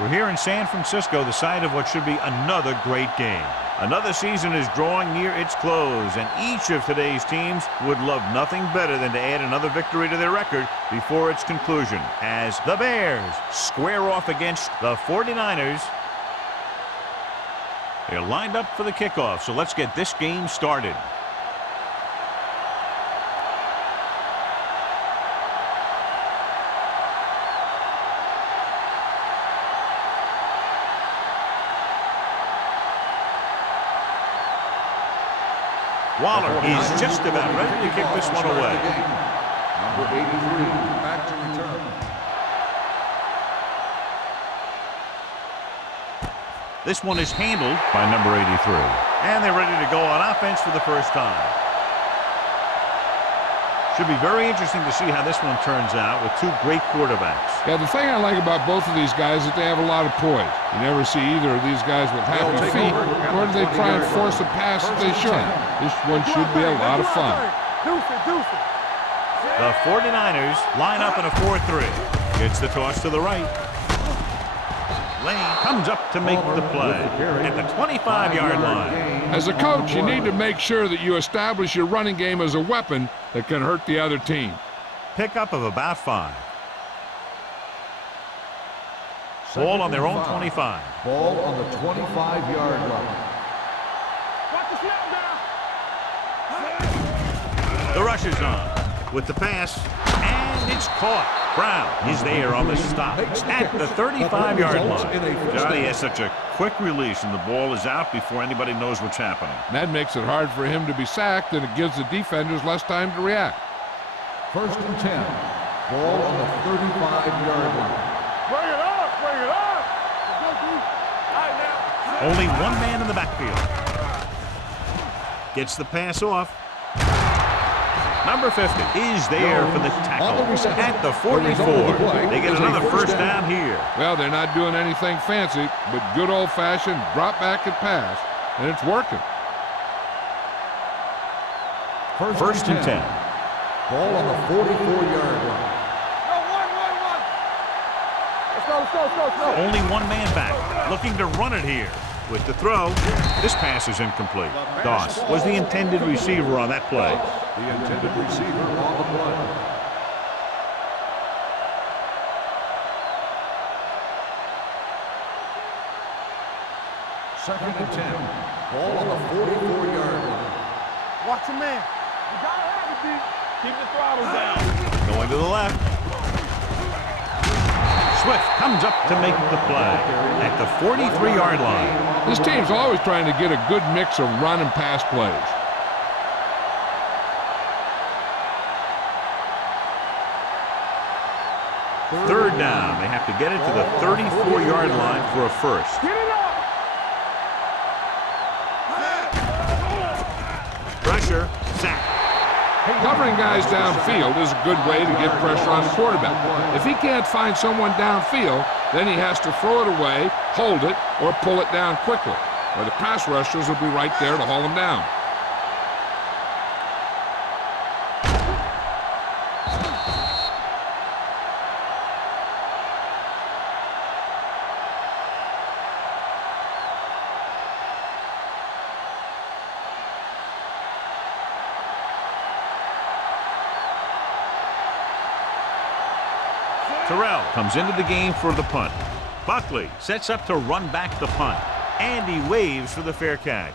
We're here in San Francisco, the site of what should be another great game. Another season is drawing near its close, and each of today's teams would love nothing better than to add another victory to their record before its conclusion, as the Bears square off against the 49ers. They're lined up for the kickoff, so let's get this game started. Waller is just about ready to kick this one away. Number 83, back to return. This one is handled by number 83. And they're ready to go on offense for the first time. Should be very interesting to see how this one turns out with two great quarterbacks. Yeah, the thing I like about both of these guys is they have a lot of poise. You never see either of these guys with happy feet, nor do they try and force a pass that they shouldn't. This one should be a lot of fun. The 49ers line up in a 4-3. It's the toss to the right. Lane comes up to make the play at the 25-yard line. As a coach, you need to make sure that you establish your running game as a weapon that can hurt the other team. Pickup of about 5. Ball on their own 25. Ball on the 25-yard line. The rush is on with the pass, and it's caught. Brown is there on the stop at the 35-yard line. Johnny has such a quick release, and the ball is out before anybody knows what's happening. That makes it hard for him to be sacked, and it gives the defenders less time to react. 1st and 10. Ball on the 35-yard line. Bring it up! Bring it up! Only one man in the backfield. Gets the pass off. Number 50 is there for the tackle at the 44. They get another first down here. Well, they're not doing anything fancy, but good old-fashioned drop back and pass, and it's working. 1st and 10. Ball on the 44-yard line. Let's go. Only one man back, looking to run it here. With the throw, this pass is incomplete. Doss was the intended receiver on that play. The intended receiver on the play. Second and 10. Ball on the 44-yard line. Watch your man. You gotta have it, D. Keep the throttle down. Going to the left. Swift comes up to make the play at the 43-yard line. This team's always trying to get a good mix of run and pass plays. Third down. They have to get it to the 34-yard line for a first. Get it up! Pressure, sack. Covering guys downfield is a good way to get pressure on the quarterback. If he can't find someone downfield, then he has to throw it away, hold it, or pull it down quickly, or the pass rushers will be right there to haul him down. Terrell comes into the game for the punt. Buckley sets up to run back the punt. And he waves for the fair catch.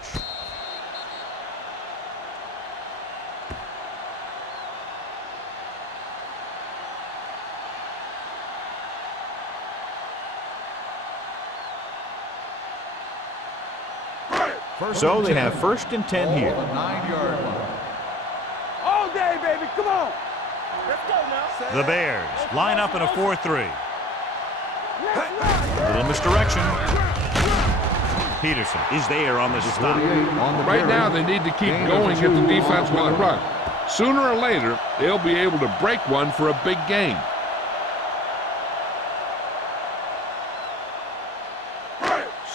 So they have 1st and 10 here. 9-yard line. All day, baby. Come on. Let's go now. The Bears line up in a 4-3. Little misdirection. Peterson is there on the stop. Right now, they need to keep going at the defense with a run. Sooner or later, they'll be able to break one for a big gain.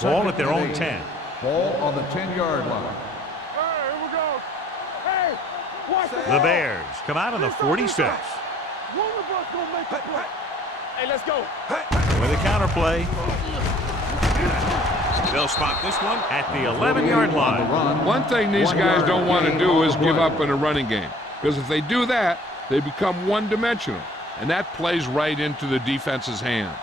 Ball at their own 10. Ball on the 10-yard line. Hey, here we go. Hey, watch it. The Bears come out on the 46. One of us gonna make the play. Hey, let's go. With a counter play. They'll spot this one at the 11-yard line. One thing these guys don't want to do is give up in a running game, because if they do that, they become one-dimensional, and that plays right into the defense's hands.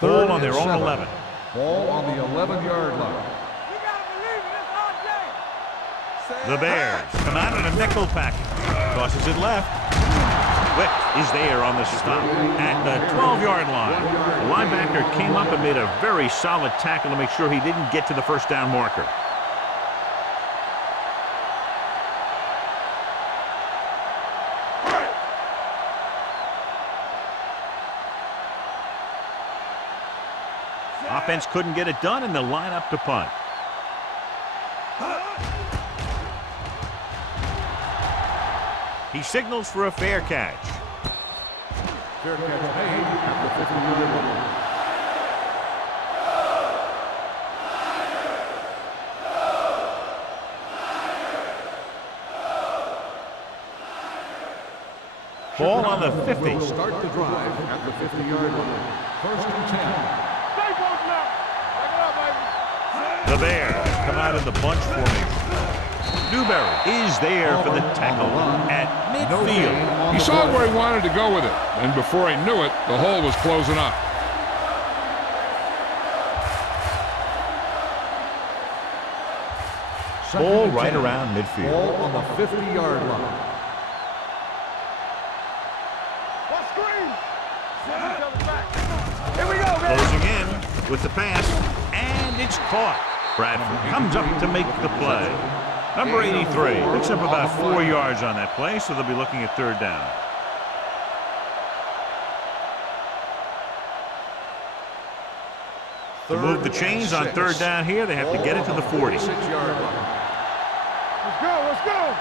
Ball on their own 11. Ball on the 11-yard line. The Bears come out in a nickel package. Crosses it left. Wick is there on the stop at the 12-yard line. The linebacker came up and made a very solid tackle to make sure he didn't get to the first down marker. Offense couldn't get it done, and they'll line up to punt. He signals for a fair catch. Fair catch made at the 50-yard line. Ball on the 50. Will start the drive at the 50-yard line. First and 10. The Bears come out in the bunch formation. Newberry is there for the tackle at midfield. He saw where he wanted to go with it, and before he knew it, the hole was closing up. Ball right around midfield. Ball on the 50-yard line. Here we go, man. Closing in with the pass, and it's caught. Bradford comes up to make the play. Number 83 picks up about 4 yards on that play, so they'll be looking at third down. To move the chains on third down here, they have to get it to the 40. 6-yard line. Let's go, let's go.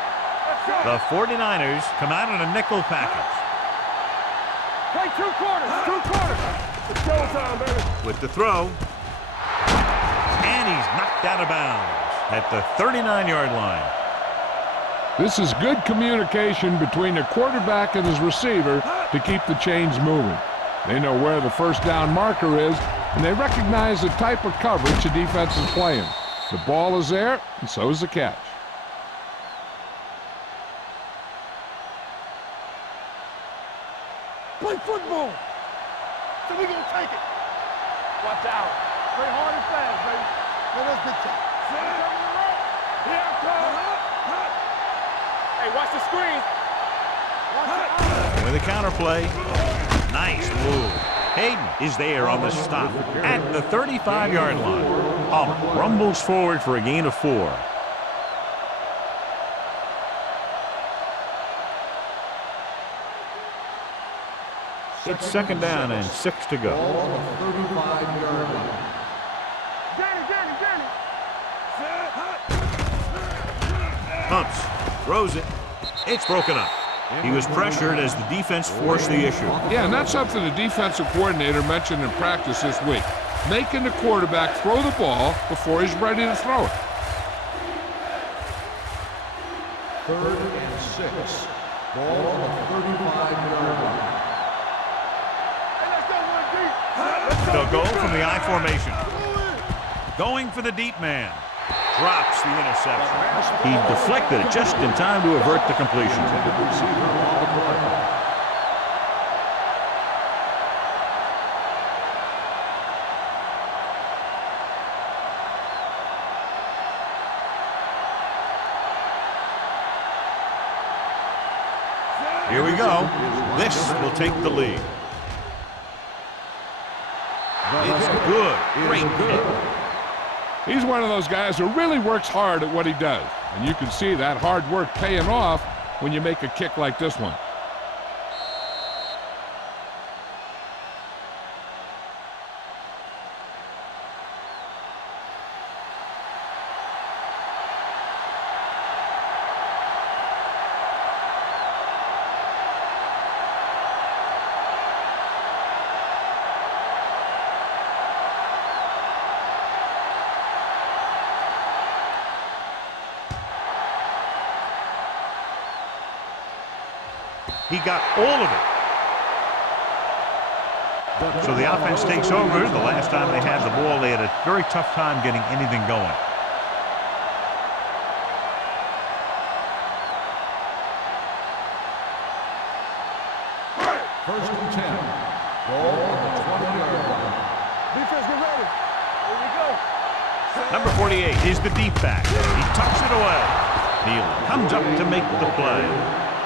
Let's go. The 49ers come out in a nickel package. Play 2 quarters, 2 quarters. It's go time, baby. With the throw. And he's knocked out of bounds at the 39-yard line. This is good communication between the quarterback and his receiver to keep the chains moving. They know where the first down marker is, and they recognize the type of coverage the defense is playing. The ball is there, and so is the catch. Play football. So we're going to take it. Watch out. Play hard and fast, baby. Let us get to it. Here I come. Hey, watch the screen. Watch it. With a counter play. Nice move. Hayden is there on the stop at the 35-yard line. Rumbles forward for a gain of 4. It's second down and 6 to go. Ball on the 35-yard line. Pumps, throws it. It's broken up. He was pressured as the defense forced the issue. Yeah, and that's something the defensive coordinator mentioned in practice this week. Making the quarterback throw the ball before he's ready to throw it. 3rd and 6. Ball on the 35-yard line. They'll go from the I formation. Going for the deep man. Drops the interception. He deflected it just in time to avert the completion. Here we go. This will take the lead. It's good. Great kick. He's one of those guys who really works hard at what he does. And you can see that hard work paying off when you make a kick like this one. He got all of it. So the offense takes over. The last time they had the ball, they had a very tough time getting anything going. First and 10. Ball on the 20-yard line. Defense, get ready. Here we go. Number 48 is the deep back. He tucks it away. Neal comes up to make the play.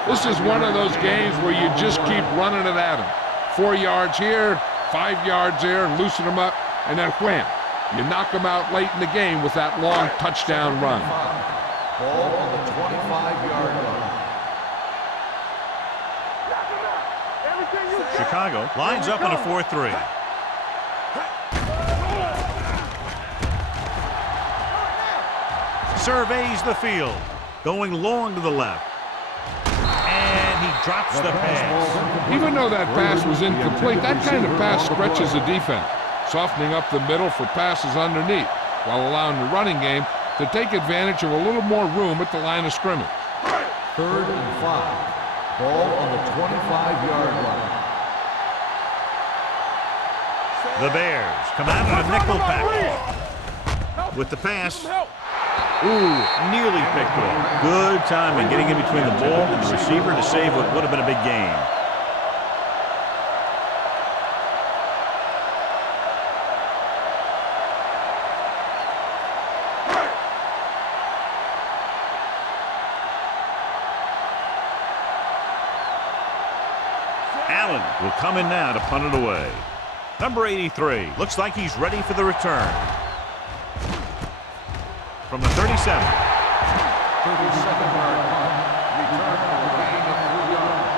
This is one of those games where you just keep running it at them. 4 yards here, 5 yards there, loosen them up, and then wham. You knock them out late in the game with that long touchdown run. Ball on the 25-yard line. Chicago lines up in a 4-3. Surveys the field, going long to the left. And he drops the pass. Even though that pass was incomplete, that kind of pass stretches the defense, softening up the middle for passes underneath, while allowing the running game to take advantage of a little more room at the line of scrimmage. 3rd and 5. Ball on the 25-yard line. The Bears come out in a nickel package. With the pass. Ooh, nearly picked off. Good timing getting in between the ball and the receiver to save what would have been a big gain. Allen will come in now to punt it away. Number 83 looks like he's ready for the return. From the 37. 37-yard punt. Return for a gain of 3 yards.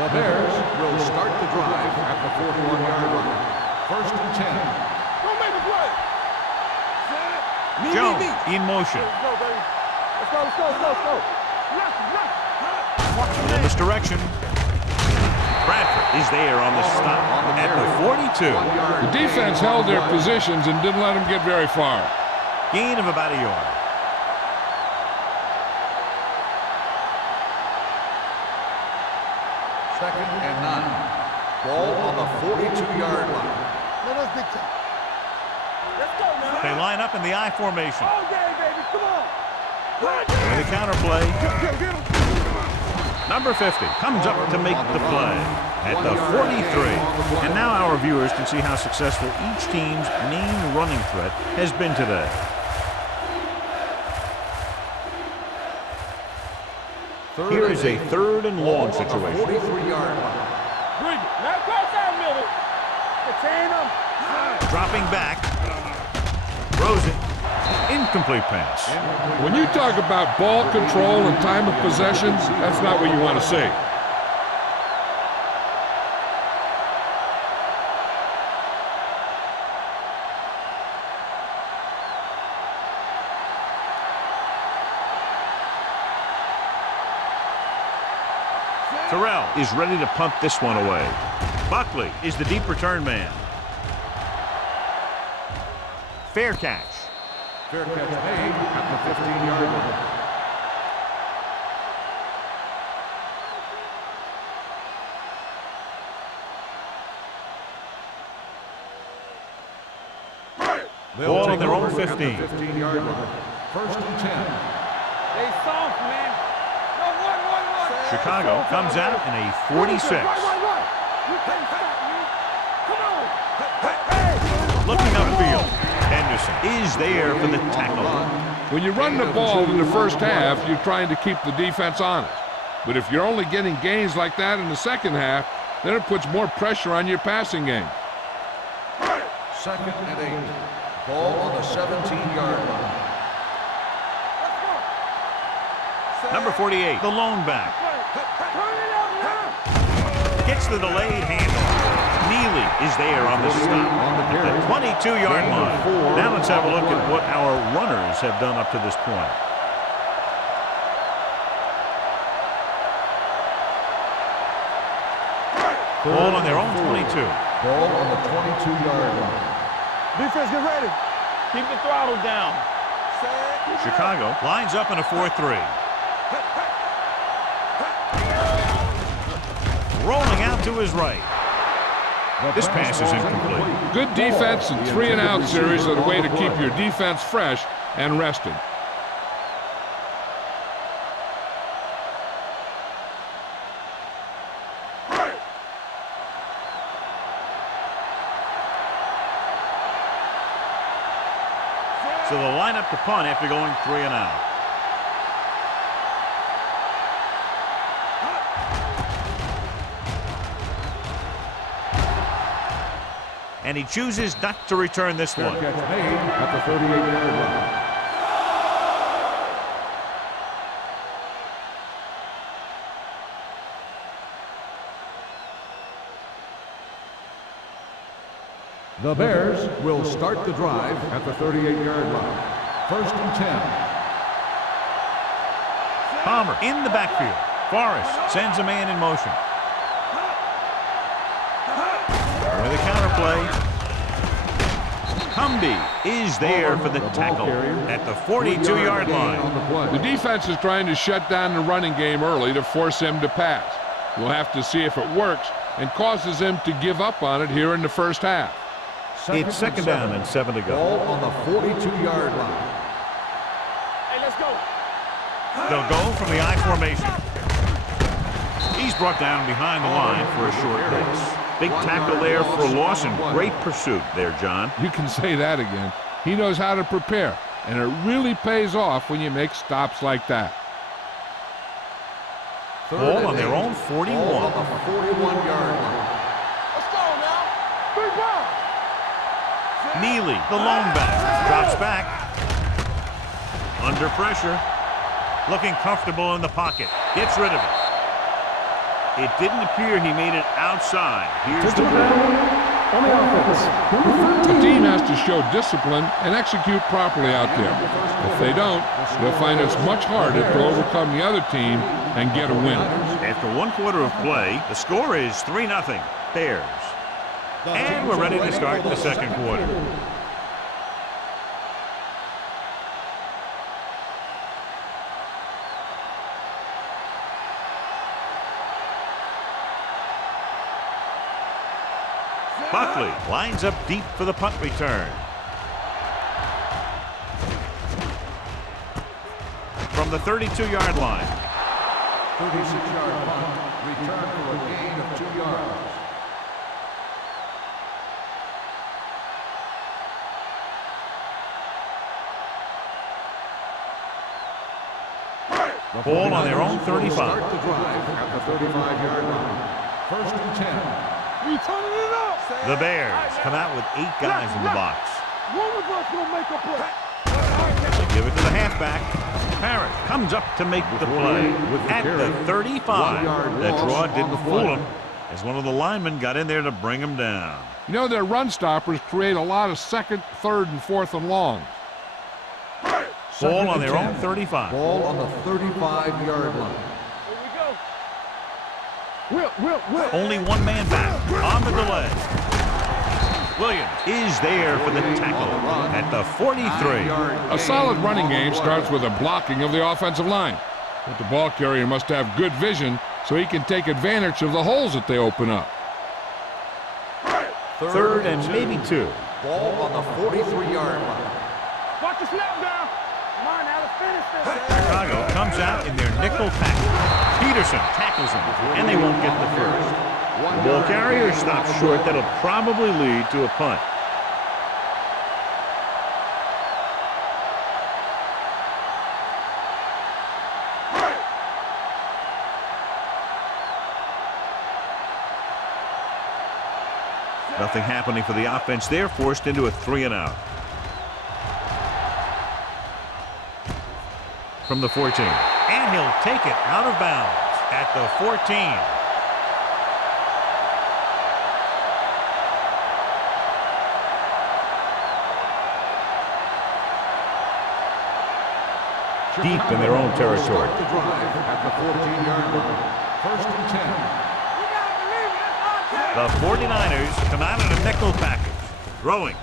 The Bears will start the drive at the 41-yard line. 1st and 10. Don't make the play. Jones in motion. Let's go, baby. Let's go, let's go, let's go, let's go. A little misdirection. Bradford is there on the stop at the 42. The defense held their positions and didn't let them get very far. Gain of about a yard. Second and 9. Ball on the 42-yard line. Let us dictate. Let's go, man. They line up in the I formation. All day, baby. Come on. With the counter play. Get him. Number 50 comes up to make the play at the 43. And now our viewers can see how successful each team's main running threat has been today. Here is a 3rd and long situation. 43-yard line. Bridge it. Now cross out, Miller. Contain him. Dropping back. Throws it. Incomplete pass. When you talk about ball control and time of possessions, that's not what you want to see. Terrell is ready to punt this one away. Buckley is the deep return man. Fair catch. Fair catch made at the 15-yard line. Ball on their own over at the 15. 15-yard line. 1st and 10. They soft, man. No, one. Chicago comes out in a 46. Right. You can't stop me. Come on. Looking upfield. Henderson is there for the tackle. When you run the ball in the first half, you're trying to keep the defense honest. But if you're only getting gains like that in the second half, then it puts more pressure on your passing game. 2nd and 8. Ball on the 17-yard line. Number 48, the lone back. Turn it up now. Gets the delayed handoff. Neely is there on the stop at the 22-yard line. Now let's have a look at what our runners have done up to this point. Ball on their own 22. Ball on the 22-yard line. Defense, get ready. Keep the throttle down. Chicago lines up in a 4-3. Rolling out to his right. This pass is incomplete. Good defense and 3-and-out series are the way to keep your defense fresh and rested. So they'll line up to punt after going 3-and-out. And he chooses not to return this one. Catch made at the 38-yard line. The Bears will start the drive at the 38-yard line. 1st and 10. Palmer in the backfield. Forrest sends a man in motion. With a counterplay. Cumby is there for the tackle at the 42-yard line. The defense is trying to shut down the running game early to force him to pass. We'll have to see if it works and causes him to give up on it here in the first half. It's 2nd down and 7 to go. Ball on the 42-yard line. Hey, let's go. They'll go from the I formation. He's brought down behind the line for a short pass. Big tackle there for Lawson. Great pursuit there, John. You can say that again. He knows how to prepare, and it really pays off when you make stops like that. Ball on their own 41. Ball on the 41-yard line. Let's go now. Big ball. Neely, the lone back, drops back. Under pressure. Looking comfortable in the pocket. Gets rid of it. It didn't appear he made it outside. Here's the ball. On the offense, number 13. The team has to show discipline and execute properly out there. If they don't, they'll find it's much harder to overcome the other team and get a win. After 1 quarter of play, the score is 3-0. Bears. And we're ready to start the 2nd quarter. Buckley lines up deep for the punt return. From the 32-yard line. 36-yard punt. Return for a gain of 2 yards. Ball on their own 35. Start the drive at the 35-yard line. 1st and 10. We turning it up. The Bears come out with 8 guys in the box. One of us will make a play. They give it to the halfback. Parrish comes up to make the play at the 35. That draw didn't fool him as one of the linemen got in there to bring him down. You know, their run stoppers create a lot of 2nd, 3rd, and 4th and longs. Ball on their own 35. Ball on the 35-yard line. Here we go. Will. Only one man back on the delay. Williams is there for the tackle at the 43. A solid running game starts with a blocking of the offensive line. But the ball carrier must have good vision so he can take advantage of the holes that they open up. 3rd and maybe 2. Ball on the 43-yard line. Watch the snap down. Come on now, let's finish this. Chicago comes out in their nickel package. Peterson tackles him, and they won't get the first. The ball carrier stops short. That'll probably lead to a punt. Nothing happening for the offense. They're forced into a 3-and-out. From the 14. And he'll take it out of bounds at the 14. Deep in their own territory. Start the drive at the 14-yard line. 1st and 10. The 49ers come out in a nickel package. Throwing.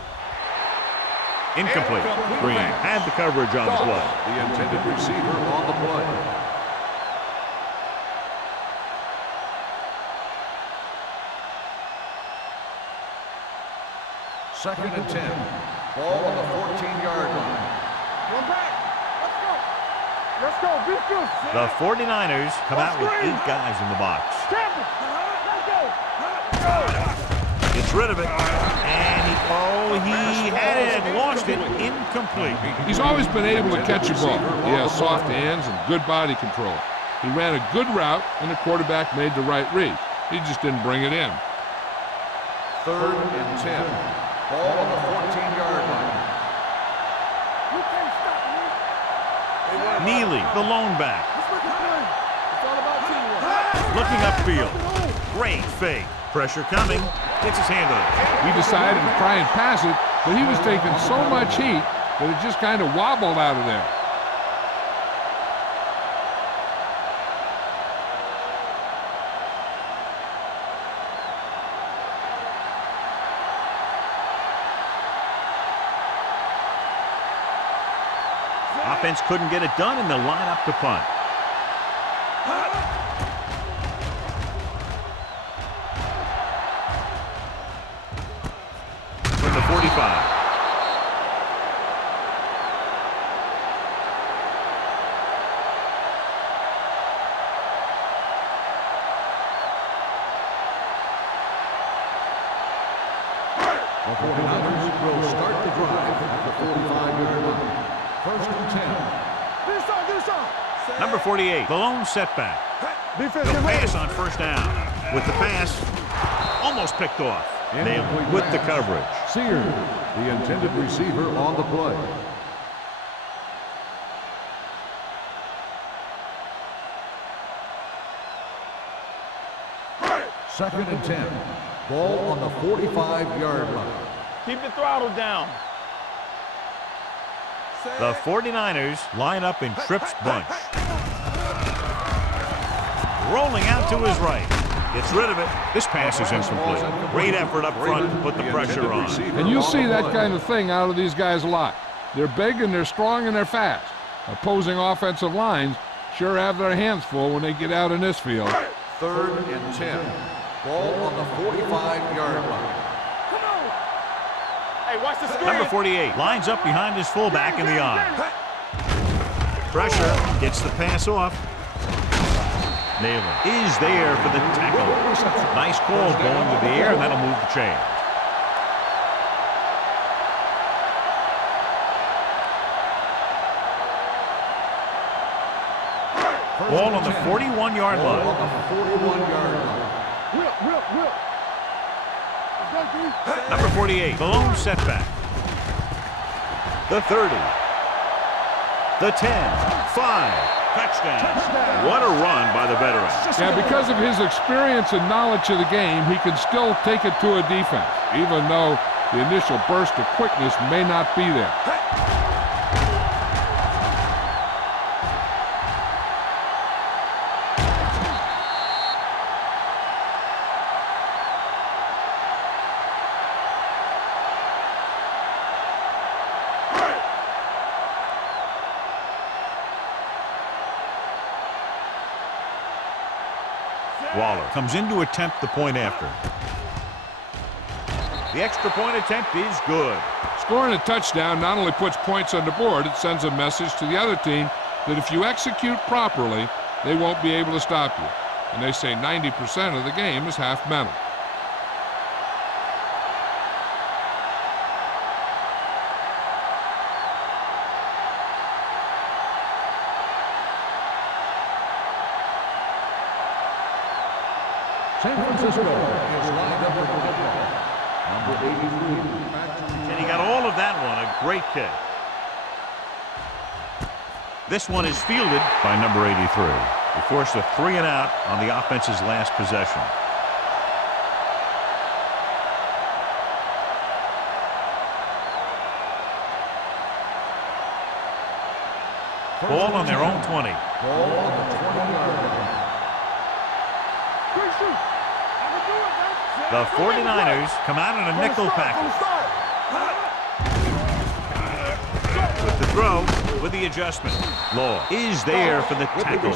Incomplete. Green had the coverage on the play. The intended receiver on the play. Second and 10. Ball on the 14-yard line. One back. Let's go. Let's go. Be good. The 49ers come out with 8 guys in the box. Campbell. Let's go. Gets rid of it. And he had it and lost it. Incomplete. He's always been able to catch a ball. He has soft hands and good body control. He ran a good route, and the quarterback made the right read. He just didn't bring it in. Third and 10. Ball on the 14-yard line. You can't stop me. Neely, the lone back. Let's look at play. It's all about teamwork. Looking upfield. Great fake. Pressure coming. Gets his hand on it. He decided to try and pass it, but he was taking so much heat that it just kind of wobbled out of there. Offense couldn't get it done, and they'll line up to punt. From the 45. The 49ers will start the drive at the 45-yard line. First and 10. Get us on. Number 48, the lone setback. Defense They'll get ready. pass on first down. With the pass, almost picked off. Nailed with the coverage. Sears, the intended receiver on the play. Second and 10. Ball on the 45-yard line. Keep the throttle down. The 49ers line up in Tripp's bunch. Rolling out to his right. Gets rid of it. This pass is incomplete. Great effort up front to put the pressure on. And you'll see that kind of thing out of these guys a lot. They're big and they're strong and they're fast. Opposing offensive lines sure have their hands full when they get out in this field. Third and 10. Ball on the 45-yard line. Hey, watch the screen. Number 48 lines up behind his fullback in the eye. Pressure, gets the pass off. Naylor is there for the tackle. Nice call going to the air, and that'll move the chain. Ball on the 41-yard Ball line. on the 41-yard line. Whip. Let's go, D. Number 48, the lone setback. The 30. The 10. 5. Touchdown. What a run by the veteran. Yeah, because of his experience and knowledge of the game, he can still take it to a defense, even though the initial burst of quickness may not be there. Waller comes in to attempt the point after. The extra point attempt is good. Scoring a touchdown not only puts points on the board, it sends a message to the other team that if you execute properly, they won't be able to stop you. And they say 90% of the game is half mental. San Francisco is lined up for the football. Number 83. And he got all of that one. A great kick. This one is fielded by number 83. He forced a 3-and-out on the offense's last possession. Ball on their own 20. Ball on the 20-yard line. The 49ers come out in a nickel package. With the throw, with the adjustment. Law is there for the tackle.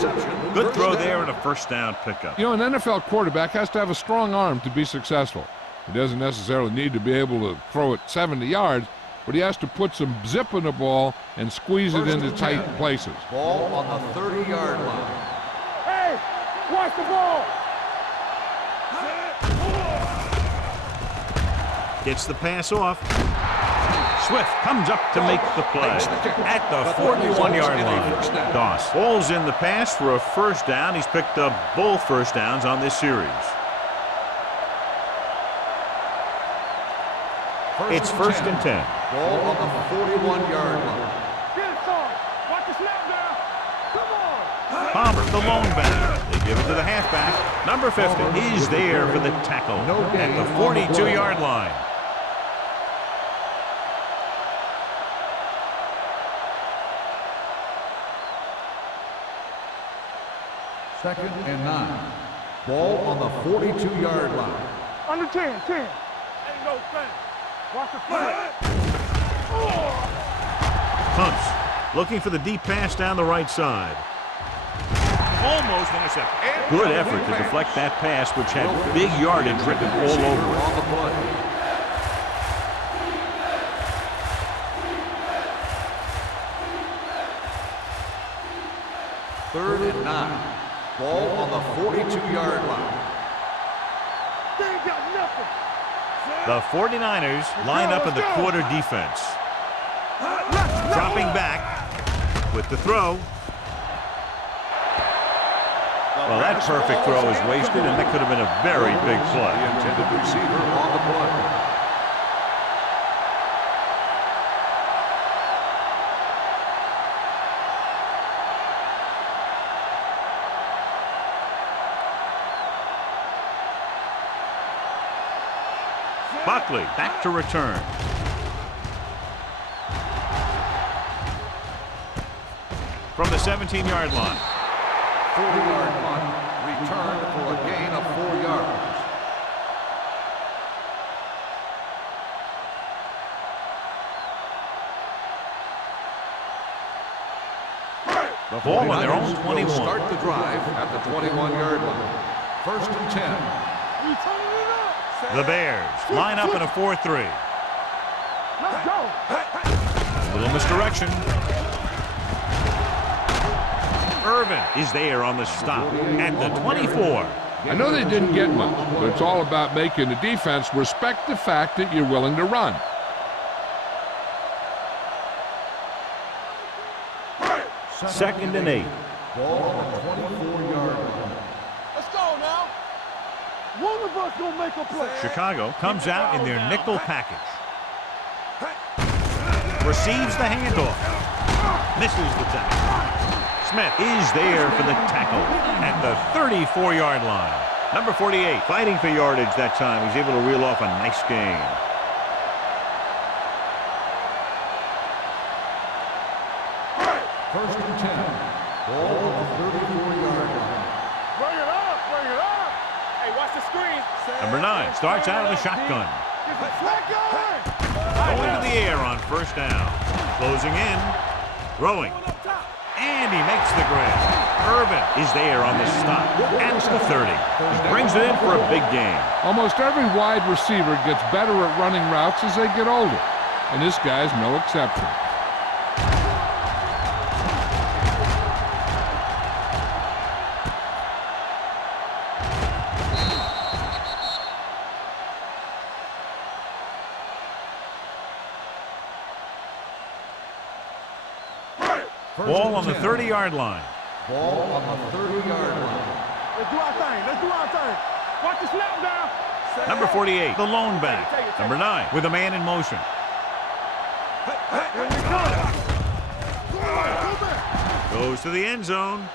Good throw there and a first down pickup. You know, an NFL quarterback has to have a strong arm to be successful. He doesn't necessarily need to be able to throw it 70 yards, but he has to put some zip in the ball and squeeze it into tight places. Ball on the 30-yard line. Hey, watch the ball. Gets the pass off. Swift comes up to make the play at the 41-yard line. Doss falls in the pass for a first down. He's picked up both first downs on this series. It's first and 10. Ball on the 41-yard line. Get it, son. Watch the snap now. Come on. Palmer, the lone back. They give it to the halfback. Number 50 is there for the tackle at the 42-yard line. Second and 9. Ball on the 42-yard line. Under 10. Ain't no thing. Watch the flag. Hunts looking for the deep pass down the right side. Almost intercepted. Good effort to deflect that pass, which had big yardage written all over it. On the play. Third and 9. Ball on the 42-yard line. They ain't got nothing. The 49ers line up in the quarter defense. Dropping back with the throw. Well, that perfect throw is wasted, and that could have been a very big play. The intended receiver on the play. Buckley back to return. From the 17-yard line. 40-yard punt, returned for a gain of 4 yards. The ball on their own 21. Will start the drive at the 21-yard line. First and 10. We turning it up. The Bears line up in a 4-3. Let's go. A little misdirection. Irvin is there on the stop at the 24. I know they didn't get much, but it's all about making the defense respect the fact that you're willing to run. Second and 8. Ball on the 24-yard line. Let's go now. One of us gonna make a play. Chicago comes out in their nickel package. Receives the handoff. Misses the tackle. Smith is there for the tackle at the 34-yard line. Number 48 fighting for yardage that time. He's able to reel off a nice gain. First and 10. Ball on the 34-yard line. Bring it up. Hey, watch the screen. Number 9 starts out of the shotgun. Get the flag going. Going to the air on first down. Closing in. Throwing. And he makes the grab. Irvin is there on the stop at the 30. He brings it in for a big gain. Almost every wide receiver gets better at running routes as they get older, and this guy's no exception. Ball on the 30-yard line. Ball on the 30-yard line. Let's do our thing. Watch the snap down. Number 48, the lone back. Number 9, with a man in motion. Here we go. Goes to the end zone.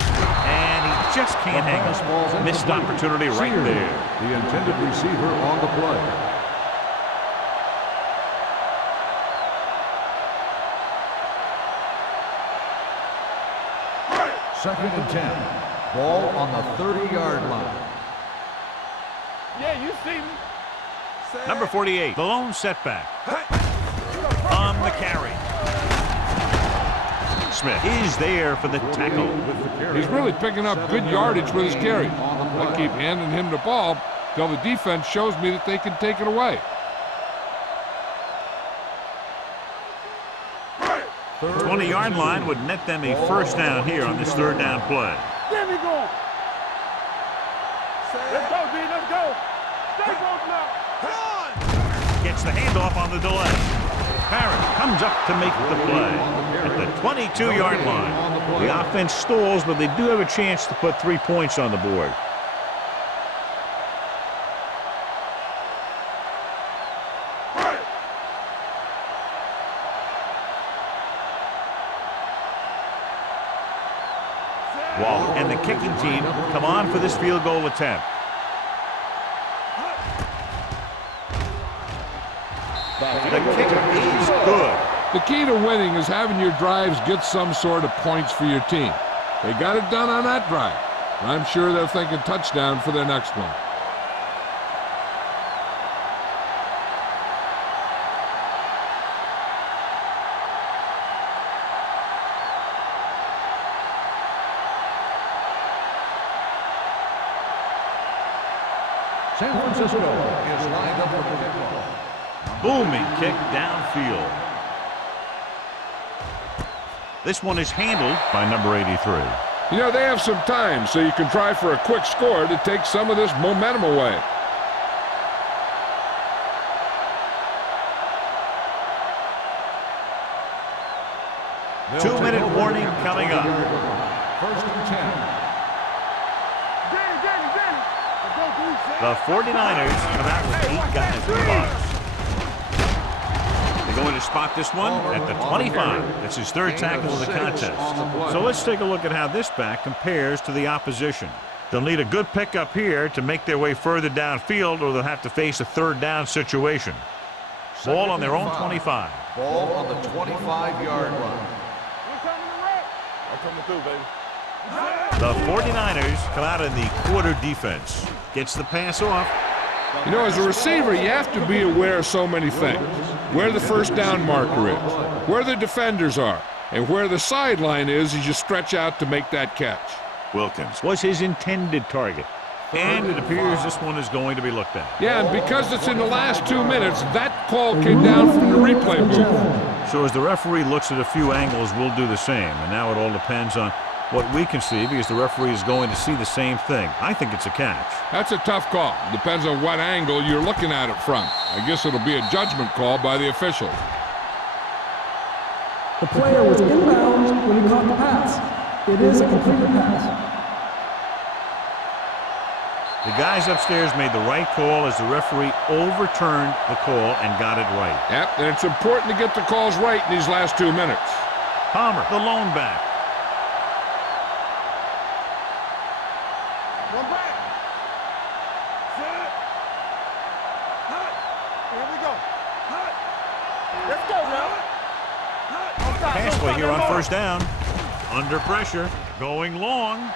And he just can't hang on. Missed opportunity right there. The intended receiver on the play. Second and 10. Ball on the 30-yard line. Yeah, you see me. Number 48, the lone setback. On the carry. Smith is there for the tackle. He's really picking up good yardage with his carry. I keep handing him the ball till the defense shows me that they can take it away. 20-yard line would net them a first down here on this third down play. There we go. Let's go, D. Let's go. Stay close now. Gets the handoff on the delay. Parrott comes up to make the play at the 22-yard line. The offense stalls, but they do have a chance to put 3 points on the board. Waller and the kicking team come on for this field goal attempt. The kick is good. The key to winning is having your drives get some sort of points for your team. They got it done on that drive. And I'm sure they're thinking touchdown for their next one. San Francisco is lined up for the kickoff. Booming kick downfield. This one is handled by number 83. You know, they have some time, so you can try for a quick score to take some of this momentum away. Two-minute warning coming up. First and 10. The 49ers come out with 8 guys in the box. They're going to spot this one at the 25. That's his third tackle of the contest. So let's take a look at how this back compares to the opposition. They'll need a good pickup here to make their way further downfield, or they'll have to face a third down situation. Ball on their own 25. Ball on the 25-yard line. I'm coming through, baby. The 49ers come out in the quarter defense. Gets the pass off. You know, as a receiver, you have to be aware of so many things. Where the first down marker is, where the defenders are, and where the sideline is as you stretch out to make that catch. Wilkins was his intended target. And it appears this one is going to be looked at. Yeah, and because it's in the last 2 minutes, that call came down from the replay booth. So as the referee looks at a few angles, we'll do the same. And now it all depends on what we can see, because the referee is going to see the same thing. I think it's a catch. That's a tough call. Depends on what angle you're looking at it from. I guess it'll be a judgment call by the officials. The player was inbounds when he caught the pass. It is a completed pass. The guys upstairs made the right call as the referee overturned the call and got it right. Yep, and it's important to get the calls right in these last 2 minutes. Palmer, the lone back. One back. Set. Hut. Here we go. Hut. Let's go now. Pass play here on first down. Under pressure, going long.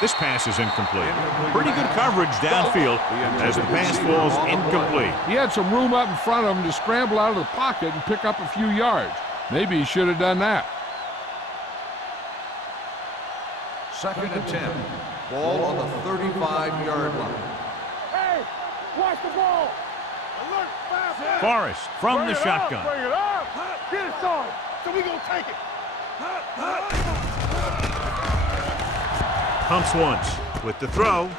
This pass is incomplete. Pretty good coverage downfield as the pass falls incomplete. He had some room up in front of him to scramble out of the pocket and pick up a few yards. Maybe he should have done that. Second and 10. Ball on the 35-yard line. Hey, watch the ball. Alert, fast. Forrest from the shotgun. Bring it up. Get it started. So we gonna take it. Pumps once with the throw.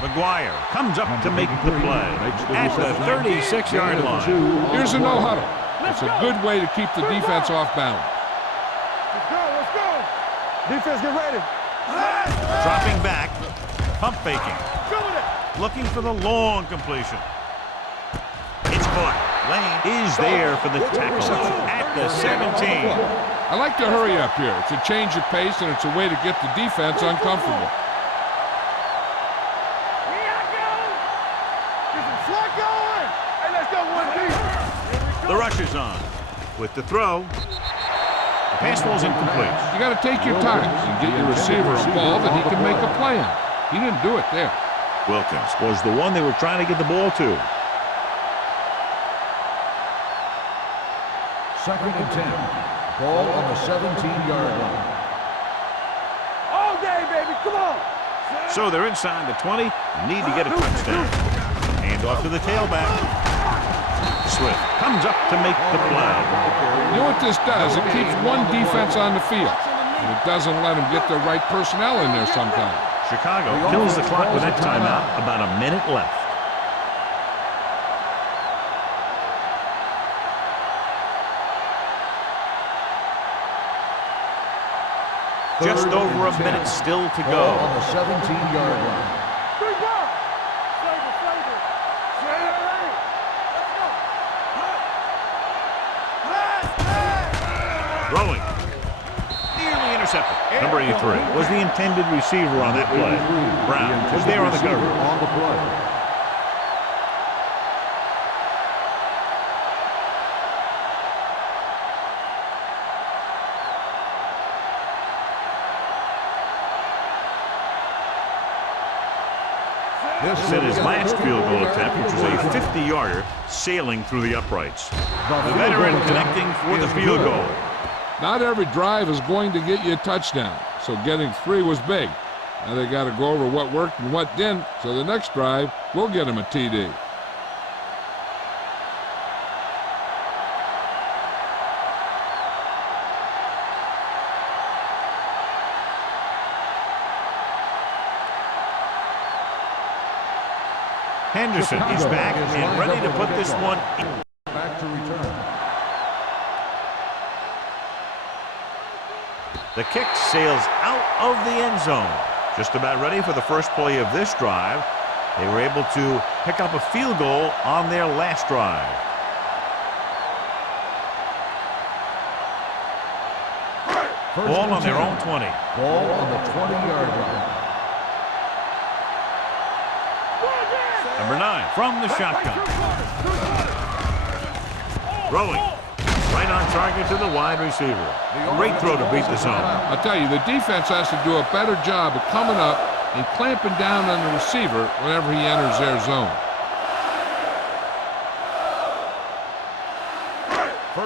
McGuire comes up to make the play at the 36-yard line. Here's a no-huddle. It's a good way to keep the defense off balance. Let's go, let's go. Defense, get ready. Dropping back, pump faking. Looking for the long completion. It's caught. Lane is there for the tackle at the 17. I like to hurry up here. It's a change of pace, and it's a way to get the defense uncomfortable. The rush is on. With the throw, the pass falls incomplete. You got to take your time and get your receiver a ball that he can make a play on. He didn't do it there. Wilkins was the one they were trying to get the ball to. Second and 10. Ball on the 17-yard line. All day, baby. Come on. So they're inside the 20. Need to get a touchdown. Hand off to the tailback. Swift comes up to make the play. You know what this does? It keeps one defense on the field, and it doesn't let them get the right personnel in there sometimes. Chicago kills the clock with that timeout. About a minute left. Just over a minute still to go. On the 17-yard line. Good job. Save it, save it. Save it. Let's go. Throwing. Nearly intercepted. Number 83 was the intended receiver on that play. Brown was there on the cover. On the play. This is his last field goal attempt, which was a 50-yarder sailing through the uprights. The veteran connecting for the field goal. Not every drive is going to get you a touchdown, so getting 3 was big. Now they got to go over what worked and what didn't, so the next drive will get him a TD. Henderson is back and ready to put this one in. Back to return. The kick sails out of the end zone. Just about ready for the first play of this drive. They were able to pick up a field goal on their last drive. Ball on their own 20. Ball on the 20-yard line. Number 9 from the shotgun. Throwing. Right on target to the wide receiver. Great throw to beat the zone. I'll tell you, the defense has to do a better job of coming up and clamping down on the receiver whenever he enters their zone.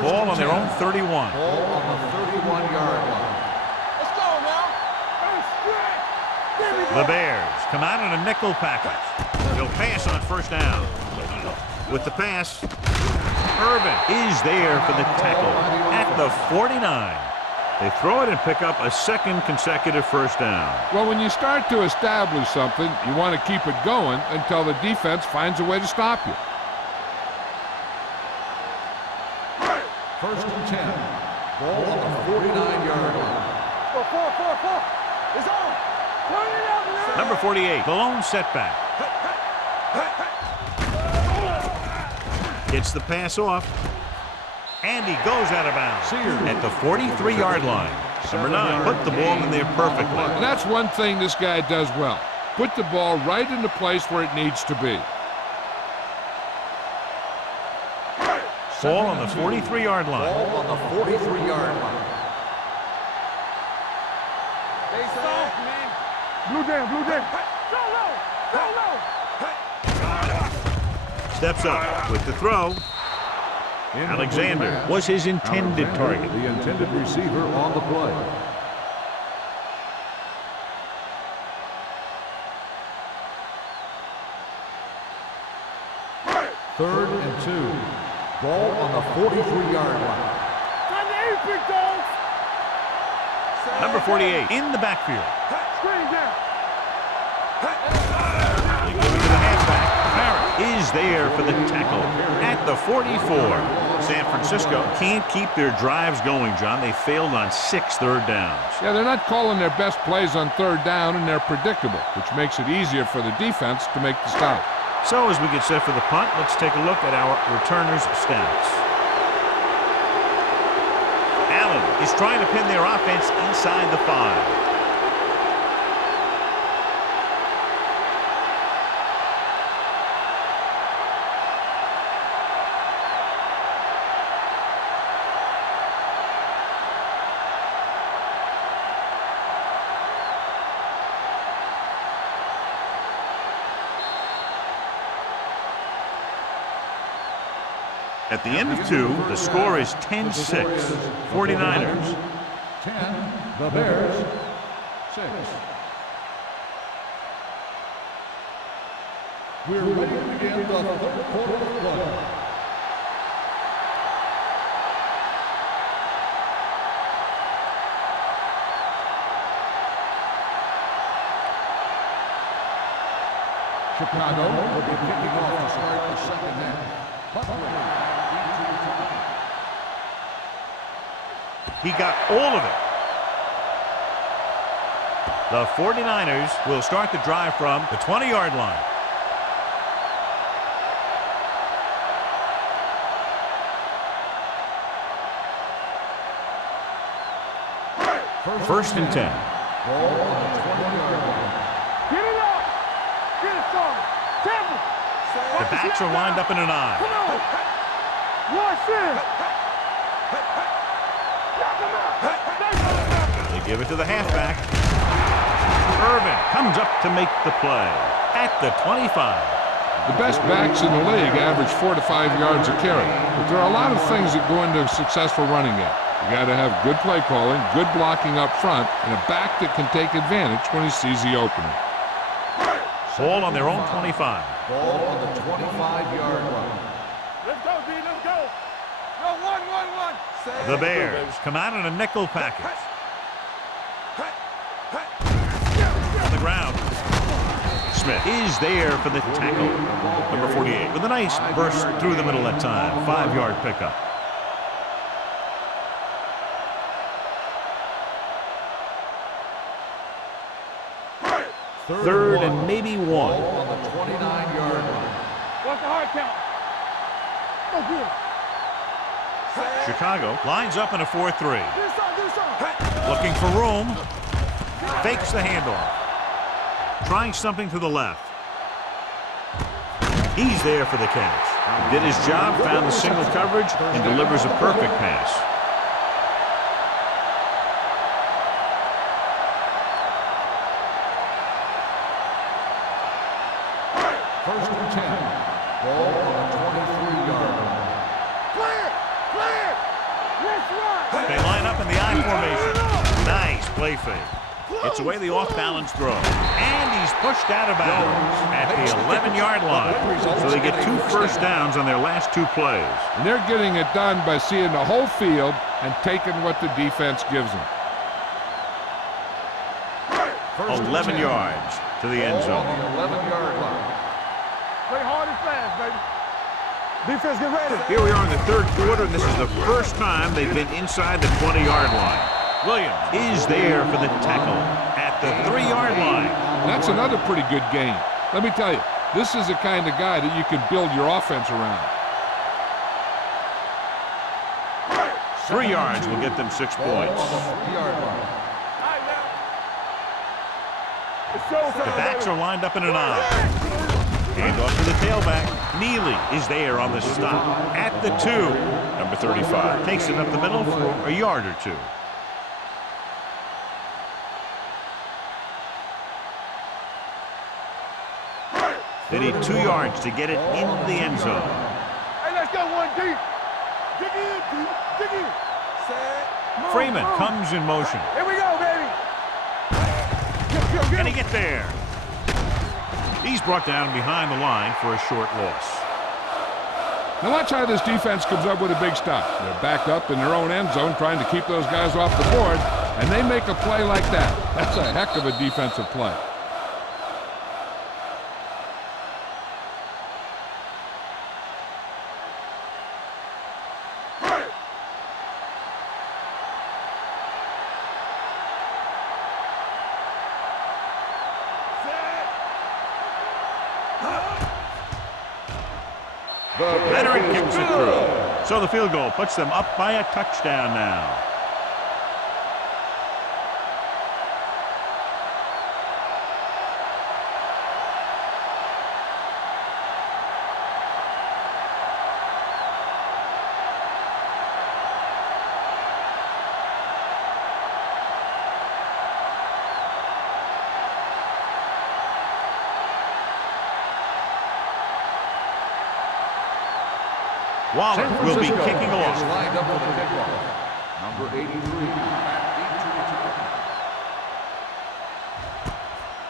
Ball on their own 31. Ball on the 31-yard line. Let's go now. The Bears come out in a nickel package. They'll pass on first down. With the pass, Irvin is there for the tackle at the 49. They throw it and pick up a second consecutive first down. Well, when you start to establish something, you want to keep it going until the defense finds a way to stop you. First and 10. Ball on the 49-yard line. Go, 4. It's on. Turn it up now. Number 48, the lone setback. Gets the pass off. And he goes out of bounds at the 43-yard line. Number 9 put the ball in there perfectly. And that's one thing this guy does well. Put the ball right in the place where it needs to be. Ball on the 43-yard line. Ball on the 43-yard line. Stay soft, man. Blue jam. Go low. Steps up with the throw. Alexander was his intended target. The intended receiver on the play. Third and 2. Ball on the 43-yard line. Number 48 in the backfield. Screen down. They give it to the halfback. Barrett is there for the tackle at the 44. San Francisco can't keep their drives going, John. They failed on 6 third downs. Yeah, they're not calling their best plays on third down, and they're predictable, which makes it easier for the defense to make the stop. So as we get set for the punt, let's take a look at our returners' stats. Allen is trying to pin their offense inside the 5. At the end of 2, the score is 10-6. 49ers. 10, the Bears, 6. We're ready to begin the third quarter of play. Chicago will be kicking off to start the second half. He got all of it. The 49ers will start the drive from the 20-yard line. First and 10. Ball on the 20-yard line. Get it up. Get it started. Temple. The backs are lined up in an eye. Come on. Rush in. Knock him out. They give it to the halfback. Irvin comes up to make the play at the 25. The best backs in the league average 4 to 5 yards a carry. But there are a lot of things that go into a successful running game. You got to have good play calling, good blocking up front, and a back that can take advantage when he sees the opening. Ball on their own 25. Ball on the 25-yard line. Let's go, D. Let's go. No, one. The Bears come out in a nickel package. On the ground. Smith is there for the tackle. Number 48 with a nice burst through the middle that time. 5-yard pickup. Third and maybe 1. Ball on the 29-yard line. What's the hard count? Oh, good. Chicago lines up in a 4-3. Do something. Looking for room. Fakes the handoff. Trying something to the left. He's there for the catch. Did his job, found the single coverage, and delivers a perfect pass. First and 10. Ball on the 23-yard line. Clear. Let's run. They line up in the I formation. Nice play fake. Gets away the off-balance throw. And he's pushed out of bounds at the 11-yard line. So they get 2 first downs on their last 2 plays. And they're getting it done by seeing the whole field and taking what the defense gives them. 11 yards to the end Ball zone. on the 11-yard line. Play hard and fast, baby. Defense, get ready. Here we are in the third quarter, and this is the first time they've been inside the 20-yard line. Williams is there for the tackle at the 3-yard line. That's another pretty good game. Let me tell you, this is the kind of guy that you can build your offense around. 3 yards will get them 6 Ball points. on the 3-yard line. The backs are lined up in an eye. Hand off to the tailback. Neely is there on the stop at the 2. Number 35 takes it up the middle for a yard or 2. They need 2 yards to get it into the end zone. Hey, let's go one deep. Dig in, D. Dig in. Set. Freeman comes in motion. Here we go, baby. Can he get there? He's brought down behind the line for a short loss. Now watch how this defense comes up with a big stop. They're backed up in their own end zone trying to keep those guys off the board, and they make a play like that. That's a heck of a defensive play. Veteran kicks it through. So the field goal puts them up by a touchdown now. Waller San will be Francisco kicking is off. lined up for the kickoff. Number 83.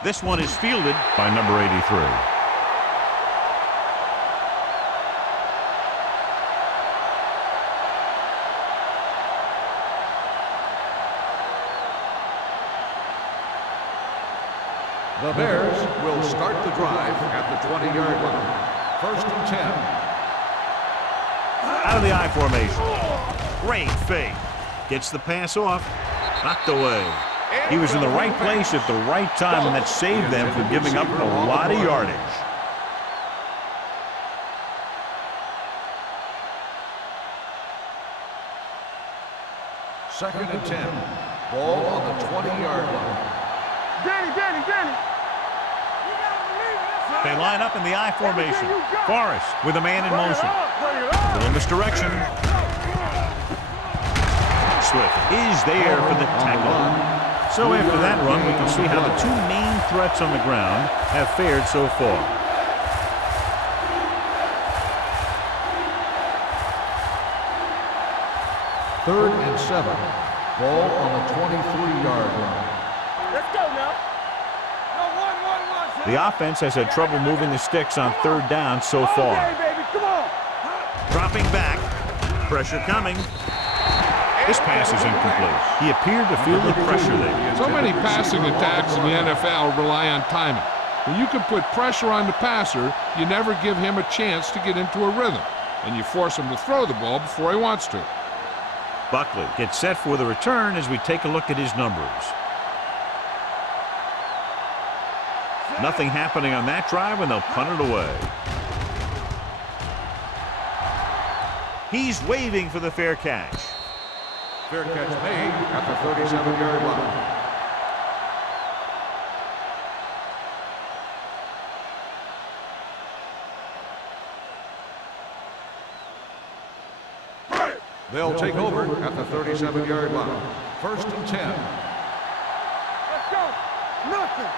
This one is fielded by number 83. The Bears will start the drive at the 20-yard line. First and 10. Out of the I formation. Great fake. Gets the pass off. Knocked away. He was in the right place at the right time, and that saved them from giving up a lot of yardage. Second and 10. Ball on the 20-yard line. Danny. They line up in the I formation. Forrest with a man in motion. Little misdirection. Swift is there for the tackle. So after that run, we can see how the two main threats on the ground have fared so far. Third and 7. Ball on the 23-yard line. Let's go now. No, one. The offense has had trouble moving the sticks on third down so far. Okay, baby, come on. Dropping back. Pressure coming. This pass is incomplete. He appeared to feel the pressure there. So many passing attacks in the NFL rely on timing. When you can put pressure on the passer, you never give him a chance to get into a rhythm, and you force him to throw the ball before he wants to. Buckley gets set for the return as we take a look at his numbers. Nothing happening on that drive, and they'll punt it away. He's waving for the fair catch. Fair catch made at the 37-yard line. They'll take over at the 37-yard line. First and 10. Let's go. Nothing.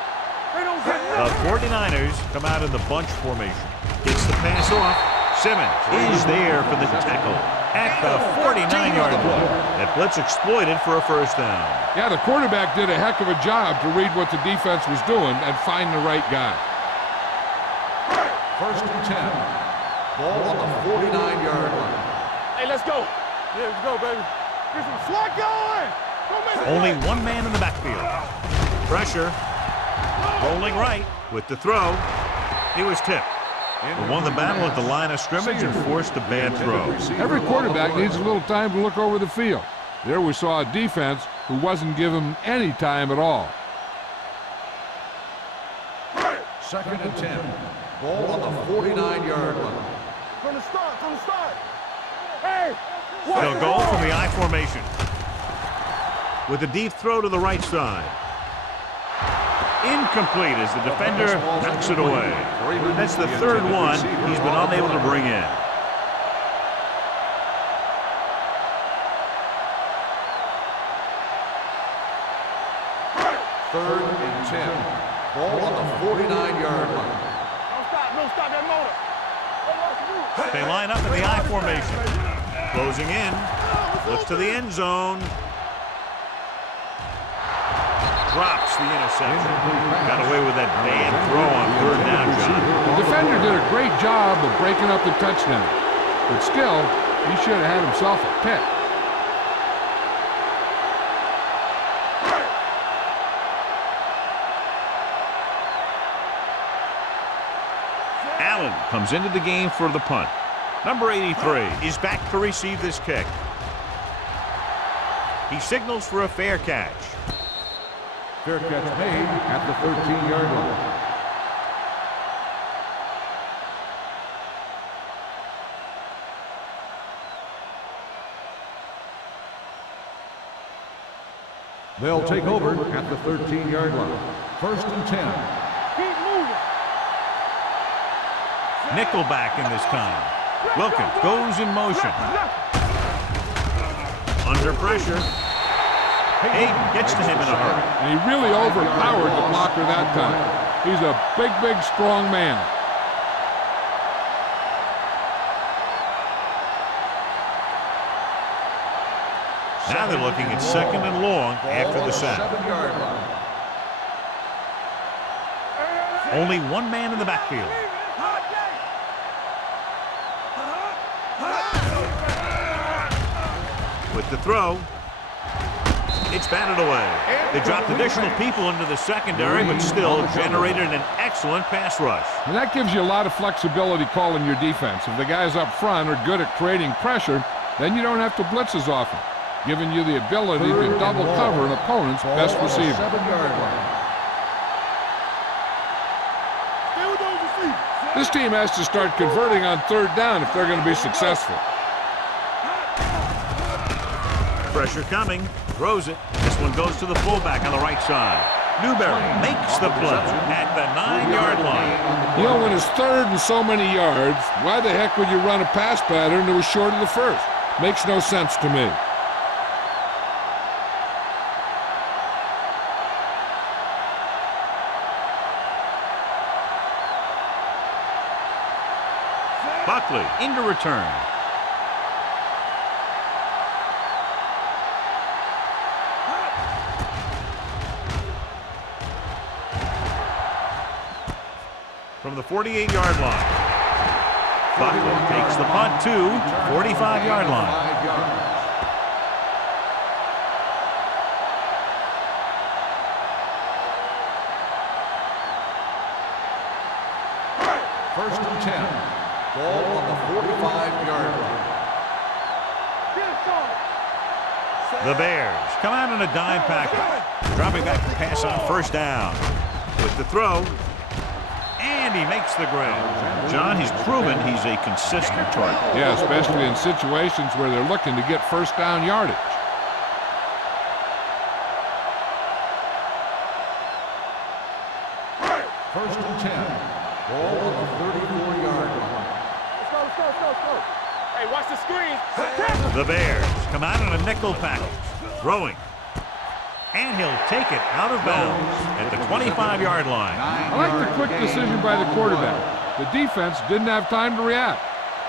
They don't get The nothing. 49ers come out in the bunch formation. Gets the pass off. Simmons is there for the tackle at the 49-yard line. That blitz exploited for a first down. Yeah, the quarterback did a heck of a job to read what the defense was doing and find the right guy. First and 10. Ball on the 49-yard line. Hey, let's go. Yeah, let's go, baby. Get some slot going. Don't make it Only right. one man in the backfield. Pressure. Rolling right with the throw. He was tipped. He won the battle at the line of scrimmage and forced a bad throw. Every quarterback needs a little time to look over the field. There we saw a defense who wasn't given him any time at all. Second and 10. Ball on the 49-yard line. From the start. Hey. They'll go from the I formation. With a deep throw to the right side. Incomplete as the defender knocks it away. That's the third one he's been unable to bring in. Third and 10. Ball on the 49-yard line. Don't stop that motor. They line up in the I formation. Closing in. Looks to the end zone. Drops the interception. Got away with that bad throw on third down, John. The defender did a great job of breaking up the touchdown. But still, he should have had himself a pick. Allen comes into the game for the punt. Number 83 is back to receive this kick. He signals for a fair catch. Fair catch made at the 13-yard line. They'll take over at the 13-yard line. First and 10. Keep moving. Nickelback in this time. Wilkins goes in motion. Under pressure. Hayden gets to him in a hurry. And he really overpowered the blocker that time. He's a big, strong man. Now they're looking at second and long after the sack. 7-yard line. Only one man in the backfield. With the throw, it's batted away. They dropped additional people into the secondary, but still generated an excellent pass rush. And that gives you a lot of flexibility calling your defense. If the guys up front are good at creating pressure, then you don't have to blitz as often, giving you the ability to double cover an opponent's best receiver. 7-yard line. This team has to start converting on third down if they're going to be successful. Pressure coming, throws it. This one goes to the fullback on the right side. Newberry makes the play at the 9-yard line. You know, when it's third and so many yards, why the heck would you run a pass pattern that was short of the first? Makes no sense to me. Buckley into return. From the 48-yard line. Buckley takes the punt to 45-yard line. 5 yards. First and 10. Ball on the 45-yard line. The Bears come out in a dime package. Dropping back to pass on first down. With the throw. And he makes the grab. John, he's proven he's a consistent target. Yeah, especially in situations where they're looking to get first down yardage. First and 10. Ball on the 34-yard line. Let's go. Hey, watch the screen. The Bears come out in a nickel package. Throwing. And he'll take it out of bounds at the 25-yard line. I like the quick decision by the quarterback. The defense didn't have time to react.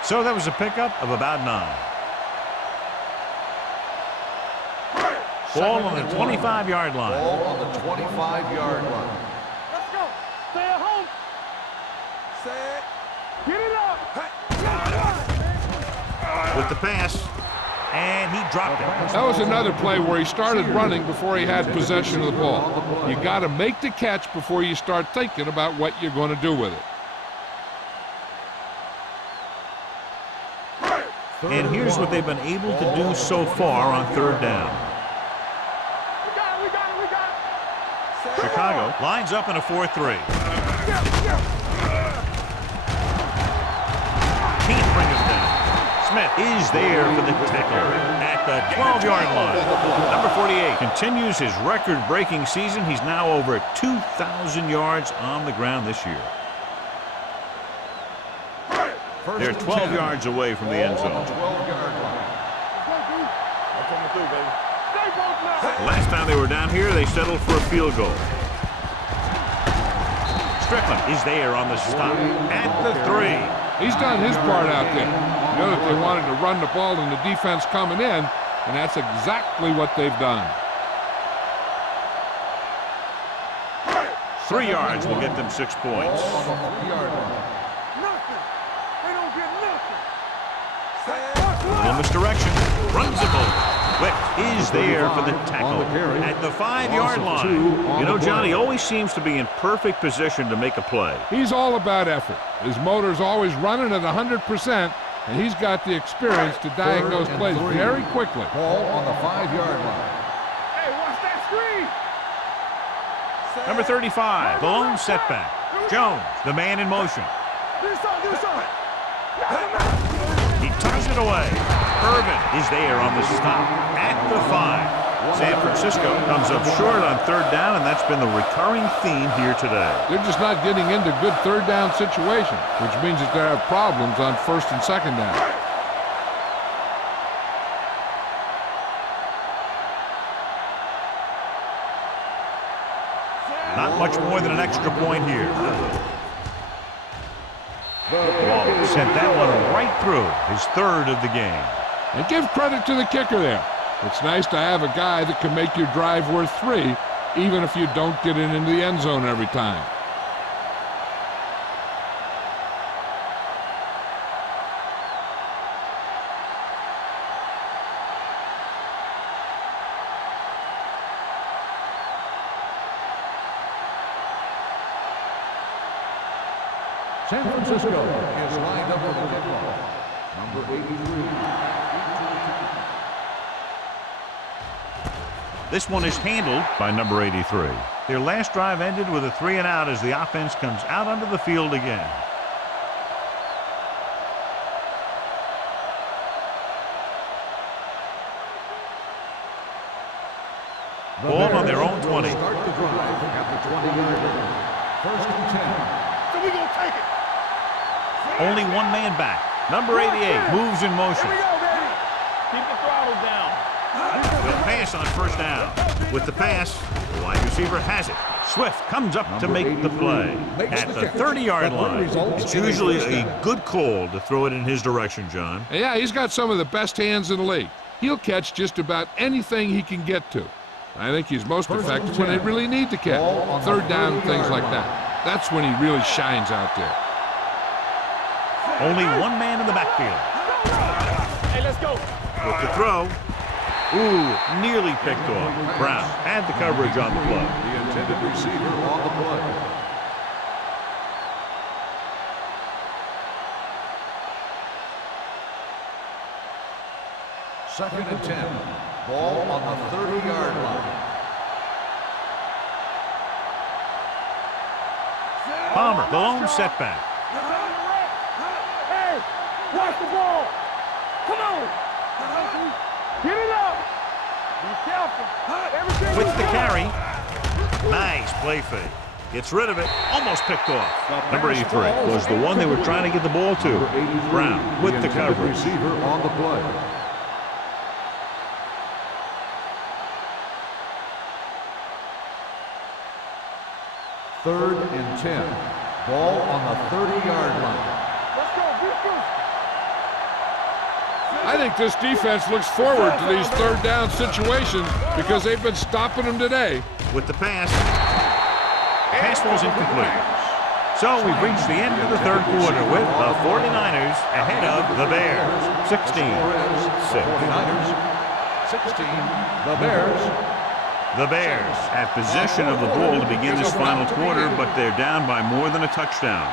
So that was a pickup of about 9. Ball on the 25-yard line. Ball on the 25-yard line. Let's go. Stay at home. Set. Get it up. With the pass. And he dropped it. That was another play where he started running before he had possession of the ball. You got to make the catch before you start thinking about what you're going to do with it. And here's what they've been able to do so far on third down. We got it. Chicago lines up in a 4-3. Can't bring him down. Smith is there for the tackle at the 12-yard line. Number 48 continues his record-breaking season. He's now over 2,000 yards on the ground this year. They're 12 yards away from the end zone. Last time they were down here, they settled for a field goal. Strickland is there on the stop at the 3. He's done his part out there. You know that they wanted to run the ball and the defense coming in, and that's exactly what they've done. 3 yards will get them 6 points. Nothing. They don't get nothing. Little misdirection. Runs the ball. Wick is there for the tackle at the 5-yard line. You know, John, he always seems to be in perfect position to make a play. He's all about effort. His motor's always running at 100%, and he's got the experience to diagnose plays very quickly. Ball on the 5-yard line. Hey, watch that screen. Number 35, the lone setback. Jones, the man in motion. Do something. He tucks it away. Irvin is there on the stop at the 5. San Francisco comes up short on third down, and that's been the recurring theme here today. They're just not getting into good third down situations, which means that they have problems on first and second down. Not much more than an extra point here. Wallace sent that one right through, his 3rd of the game. And give credit to the kicker there. It's nice to have a guy that can make your drive worth 3, even if you don't get it into the end zone every time. San Francisco is lined up for the kickoff. Number 83. This one is handled by number 83. Their last drive ended with a 3 and out as the offense comes out onto the field again. Ball on their own 20. Start the drive at the 20-yard line. First and 10. So we gonna take it. Only one man back. Number 88 moves in motion. Here we go, baby. Keep the throttle down. They'll pass on first down. With the pass, the wide receiver has it. Swift comes up to make the play. At the 30-yard line, it's usually a good call to throw it in his direction, John. Yeah, he's got some of the best hands in the league. He'll catch just about anything he can get to. I think he's most effective when they really need to catch. Third down, things like that. That's when he really shines out there. Only one man in the backfield. Hey, let's go. With the throw. Ooh, nearly picked off. Brown had the coverage on the play. The intended receiver on the play. Second and 10. Ball on the 30-yard line. Palmer, the lone setback. Hey, watch the ball. Come on. Get it up. Be careful. Everything With the carry. Nice play fake. Gets rid of it. Almost picked off. Number 83 was the one they were trying to get the ball to. Brown with the coverage. Receiver on the play. Third and 10. Ball on the 30-yard line. Let's go. Defense. I think this defense looks forward to these third down situations because they've been stopping them today. With the pass. Pass was incomplete. So we've reached the end of the third quarter with the 49ers ahead of the Bears. 16-6. 49ers, 16. The Bears. The Bears have possession of the ball to begin this final quarter, but they're down by more than a touchdown.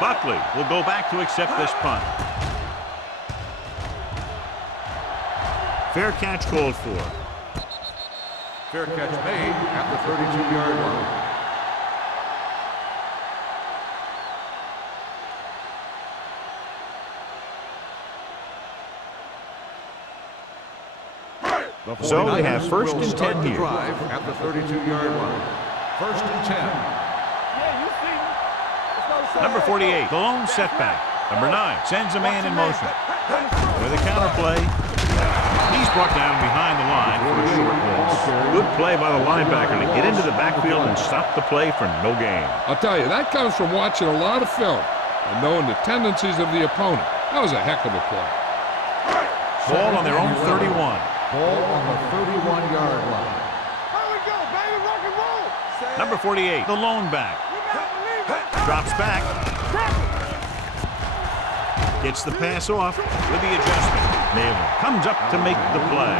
Buckley will go back to accept this punt. Fair catch called for. Fair catch made at the 32-yard line. So they have first and 10 here. Drive at the 32-yard line. First and 10. Yeah, you see me. Let's go. Number 48, the lone setback. Number 9 sends a man in motion. With a counter play, he's brought down behind the line for a short loss. Good play by the linebacker to get into the backfield and stop the play for no gain. I'll tell you, that comes from watching a lot of film and knowing the tendencies of the opponent. That was a heck of a play. Ball on their own 31. Ball on the 31-yard line. Here we go, baby. Rock and roll. Number 48, the lone back. You better believe it. Drops back. Gets the pass off with the adjustment. Naylor comes up to make the play.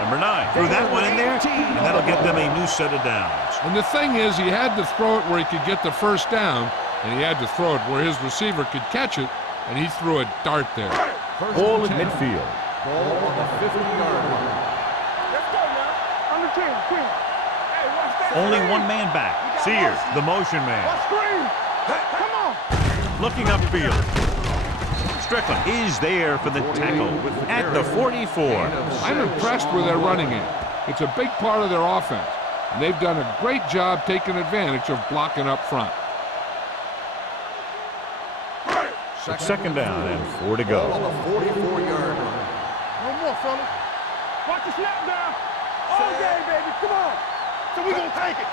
Number 9 threw that one in there, and that'll get them a new set of downs. And the thing is, he had to throw it where he could get the first down, and he had to throw it where his receiver could catch it, and he threw a dart there. Ball at midfield. Ball on the 50-yard line. Let's go now. Under 10. Hey, watch that. Only one man back. Sears, the motion man. Watch screen. Come on. Looking upfield. Strickland is there for the tackle at the 44. I'm impressed with their running game. It's a big part of their offense, and they've done a great job taking advantage of blocking up front. Second down and 4 to go. Ball on the 44-yard line. No more, fellas. Watch the snap down. All day, baby. Come on. So we gonna take it.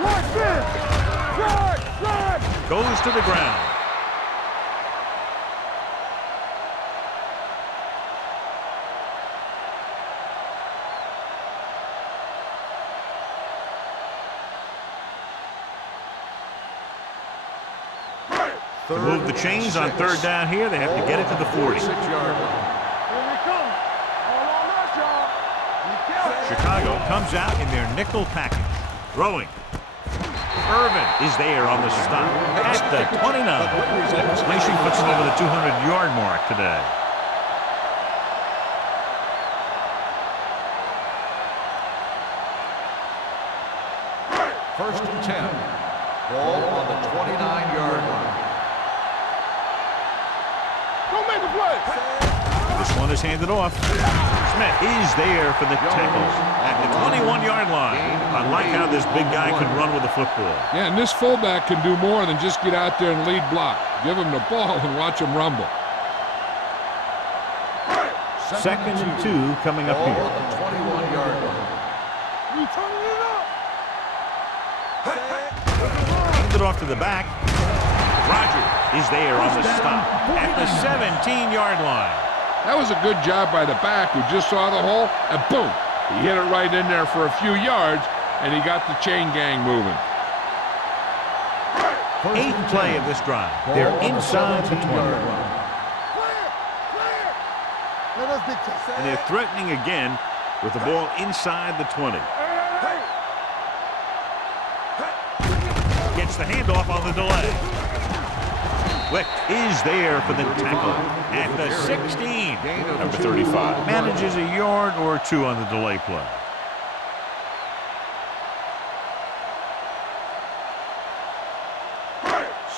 Right there. Right. Goes to the ground. To move the chains on third down here, they have to get it to the 40. 6-yard line. Here we come. All on us, y'all. Be careful. Chicago comes out in their nickel package. Throwing. Irvin is there on the stop at the 29. Nation puts him over the 200-yard mark today. First and 10. Ball on the 29-yard line. Go make a play. This one is handed off. Smith is there for the tackle at the 21-yard line. I like how this big guy can run with the football. Yeah, and this fullback can do more than just get out there and lead block. Give him the ball and watch him rumble. Second and 2 coming up Ball here. on the 21-yard line. We turning it up. Handed off to the back. Rogers is there on the stop at the 17-yard line. That was a good job by the back who just saw the hole, and boom, he hit it right in there for a few yards, and he got the chain gang moving. Eighth play of this drive. They're inside the 20. Clear. Let us dictate. And they're threatening again with the ball inside the 20. Hey. Gets the handoff on the delay. Wick is there for the tackle at the 16. Number 35 manages a yard or two on the delay play.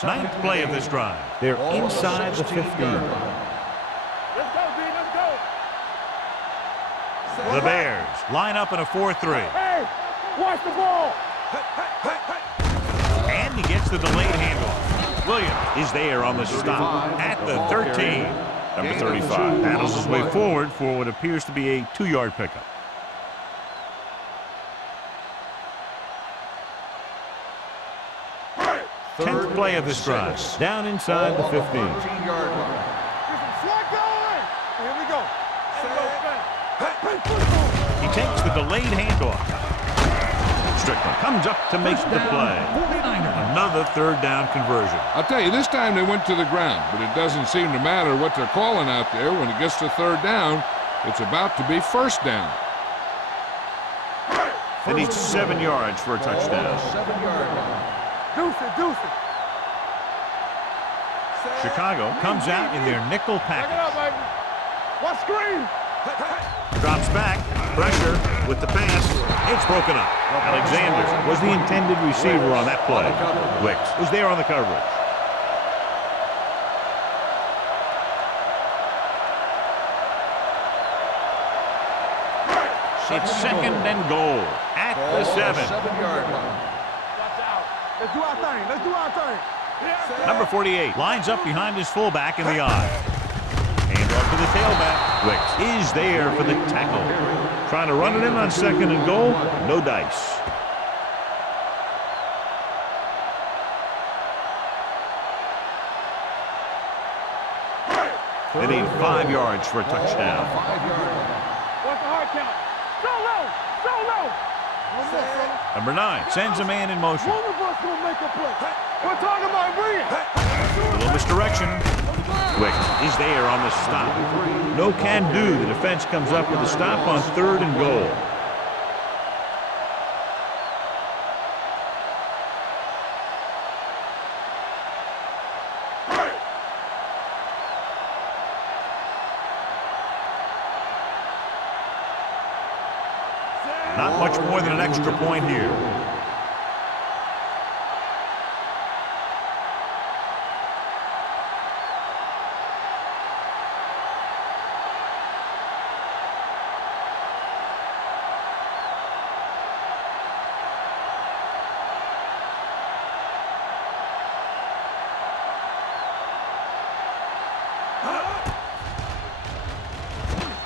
Ninth play of this drive. They're inside the 15. Let's go, D. Let's go. The Bears line up in a 4-3. Hey, watch the ball. And he gets the delayed handoff. Williams is there on the stop at the 13. Number 35 battles his way forward for what appears to be a 2-yard pickup. Tenth play of this drive. Down inside the 15. 13-yard line. Get some slack going. Here we go. He takes the delayed handoff. Strickland comes up to make the play. Another third down conversion. I'll tell you, this time they went to the ground, but it doesn't seem to matter what they're calling out there. When it gets to third down, it's about to be first down. They need 7 yards for a touchdown. 7-yard line. Deuce it. Chicago comes out in their nickel Back it up, package. baby. What screen? Drops back. Pressure with the pass. It's broken up. Alexander was the intended receiver on that play. Wicks was there on the coverage. It's second and goal at the 7. 7-yard line. Watch out. Let's do our thing. Number 48 lines up behind his fullback in the eye. Hand off to the tailback. Wicks is there for the tackle. Trying to run it in on second and goal. No dice. They need 5 yards for a touchdown. 5-yard line. What's the hard count? So low. One more, fella. Number 9 sends a man in motion. One of us gonna make a play. We're talking about bringing. A little misdirection. Wicks is there on the stop. No can do. The defense comes up with a stop on third and goal. Not much more than an extra point here.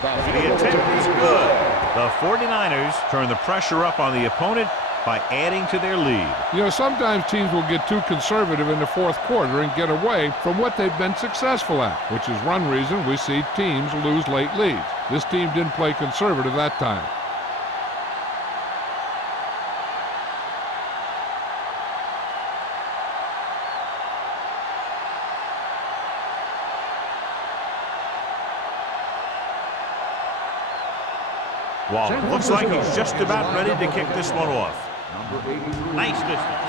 The attempt is good. The 49ers turn the pressure up on the opponent by adding to their lead. You know, sometimes teams will get too conservative in the fourth quarter and get away from what they've been successful at, which is one reason we see teams lose late leads. This team didn't play conservative that time. Waller looks like he's just about ready to kick this one off. Nice distance.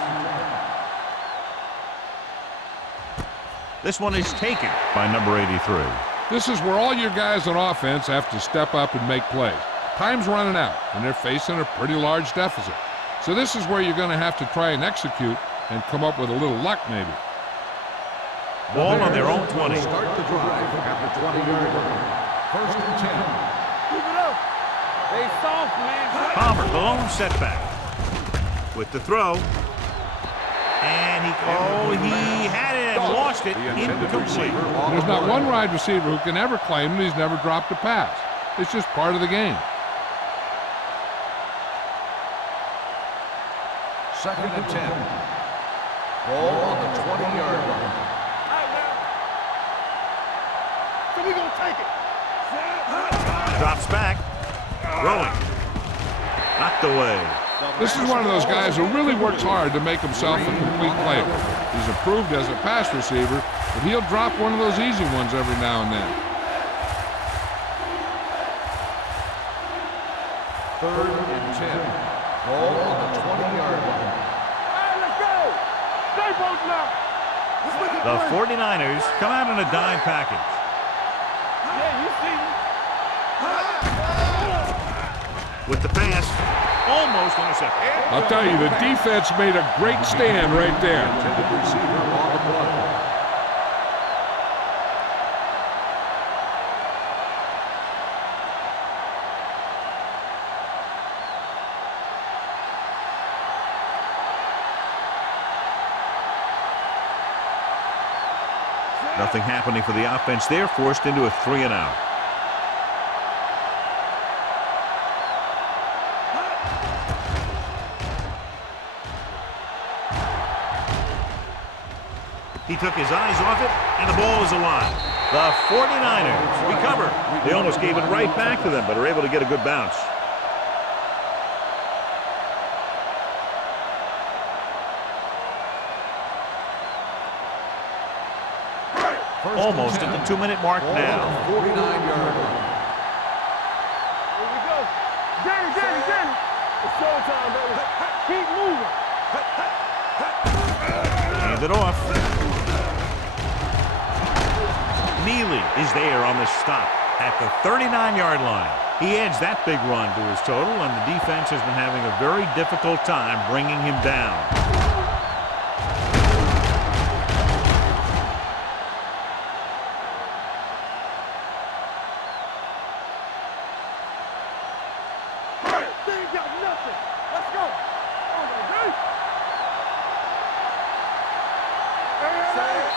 This one is taken by number 83. This is where all your guys on offense have to step up and make plays. Time's running out, and they're facing a pretty large deficit. So this is where you're going to have to try and execute and come up with a little luck, maybe. Ball on their own 20. Start the drive at the 20-yard line. First and 10. Keep it up. They soft, man. Palmer, the lone setback. With the throw. And he had it and lost it. Incomplete. There's not one wide receiver who can ever claim that he's never dropped a pass. It's just part of the game. Second and 10. Ball on the 20-yard line. So we gonna take it. Drops back. Throwing. Knocked away. This is one of those guys who really works hard to make himself a complete player. He's improved as a pass receiver, but he'll drop one of those easy ones every now and then. Third and 10. Ball on the 20-yard line. All right, let's go. Stay both now. The 49ers come out in a dime package. Yeah, you see me. With the pass, almost intercepted. I'll tell you, the defense made a great stand right there. Intended receiver on the play. Nothing happening for the offense there, forced into a 3-and-out. He took his eyes off it, and the ball is alive. The 49ers recover. They almost gave it right back to them, but are able to get a good bounce. Almost at the 2-minute mark now. 49-yard line. Here we go. Danny. It's showtime, baby. Keep moving. Hand it off. Neely is there on the stop at the 39-yard line. He adds that big run to his total, and the defense has been having a very difficult time bringing him down. They ain't got nothing. Let's go. On the right. Hey.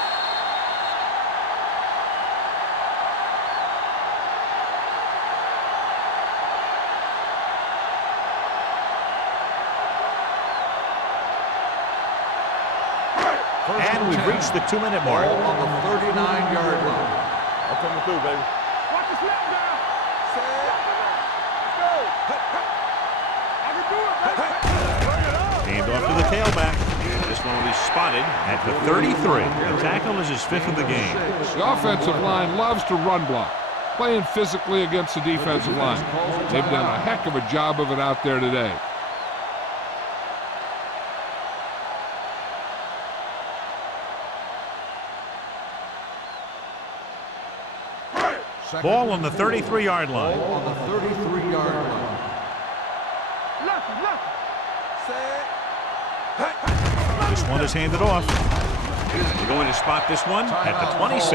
And we've reached the 2-minute mark. Ball on the 39-yard line. I'm coming through, baby. Watch the snap down. Let's go. I can do it, baby. Bring it up. Hand off to the tailback. This one will be spotted at the 33. The tackle is his 5th of the game. The offensive line loves to run block, playing physically against the defensive line. They've done a heck of a job of it out there today. Ball on the 33-yard line. Ball on the 33-yard line. Lucky. This one is handed off. We're going to spot this one at the 26.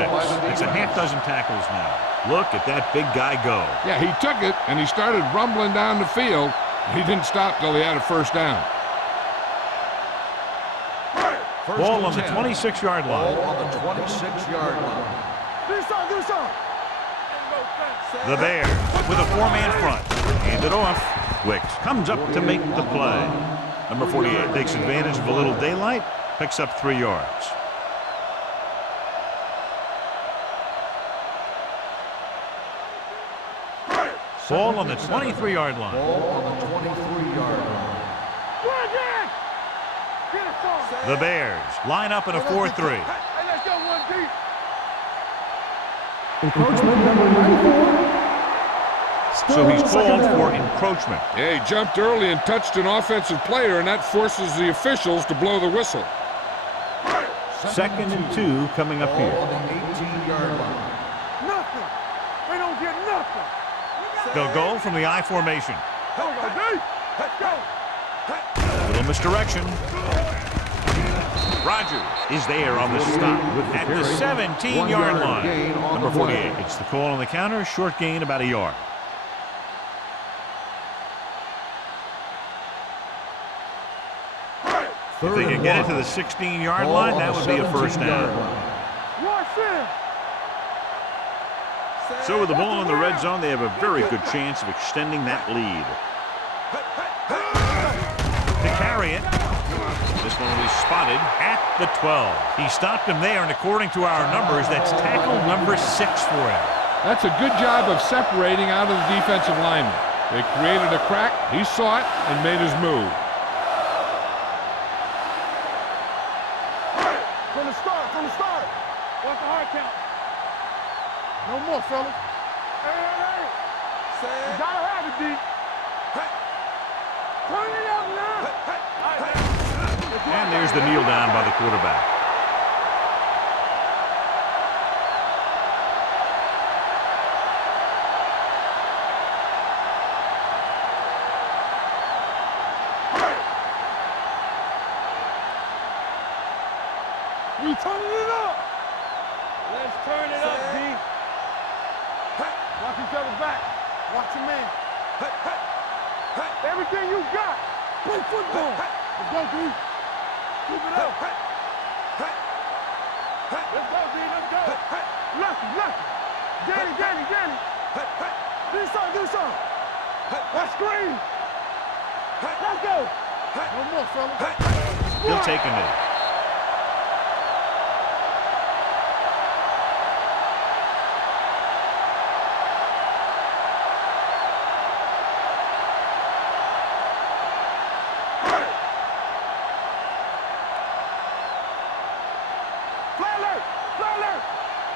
It's a half dozen tackles now. Look at that big guy go. Yeah, he took it, and he started rumbling down the field. He didn't stop till he had a first down. Ball on the 26-yard line. Ball on the 26-yard line. Do some. The Bears with a 4-man front. Hand it off. Wicks comes up to make the play. Number 48 takes advantage of a little daylight, picks up 3 yards. Ball on the 23-yard line. Ball on the 23-yard line. The Bears line up in a 4-3. Hey, let's go one deep. Encroachment number 94. So he's Still second called down. for encroachment. Yeah, he jumped early and touched an offensive player, and that forces the officials to blow the whistle. Second and 2 coming up Ball here. on the 18-yard line. Nothing. They don't get nothing. They'll go from the I formation. Go, go, deep. Let's go. A little misdirection. Rogers is there on the stop at the 17-yard line. Number 48 gets the call on the counter. Short gain, about a yard. If they can get it to the 16-yard line, that would be a first down. Watch this. So with the ball in the red zone, they have a very good chance of extending that lead. To carry it, this one will be spotted at the 12. He stopped him there, and according to our numbers, that's tackle number 6 for him. That's a good job of separating out of the defensive lineman. They created a crack, he saw it, and made his move. From the start, from the start. What's the hard count? No more, fellas. Hey. You gotta have it, D. Turn it up now. And there's the kneel down by the quarterback. We turning it up. Let's turn it up, D. Watch each other back. Watch your man. Everything you got. Play football. Let's go, D. Keep it up. Let's go, D. Let's go. Lucky. Danny. Do something. Let's screen. Let's go. No more, fellas. He'll take a knee.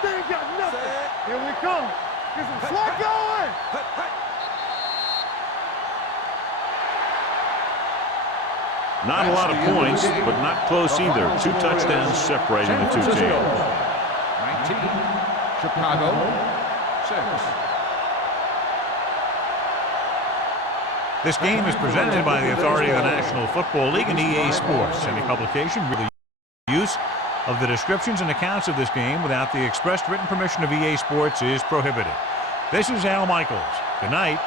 They ain't got nothing. Here we come. Get some slack going. Not a lot of points, but not close either. 2 touchdowns separating the two teams. 19, Chicago, 6. This game is presented by the authority of the National Football League and EA Sports. Any publication with the use of the descriptions and accounts of this game without the expressed written permission of EA Sports is prohibited. This is Al Michaels. Good night.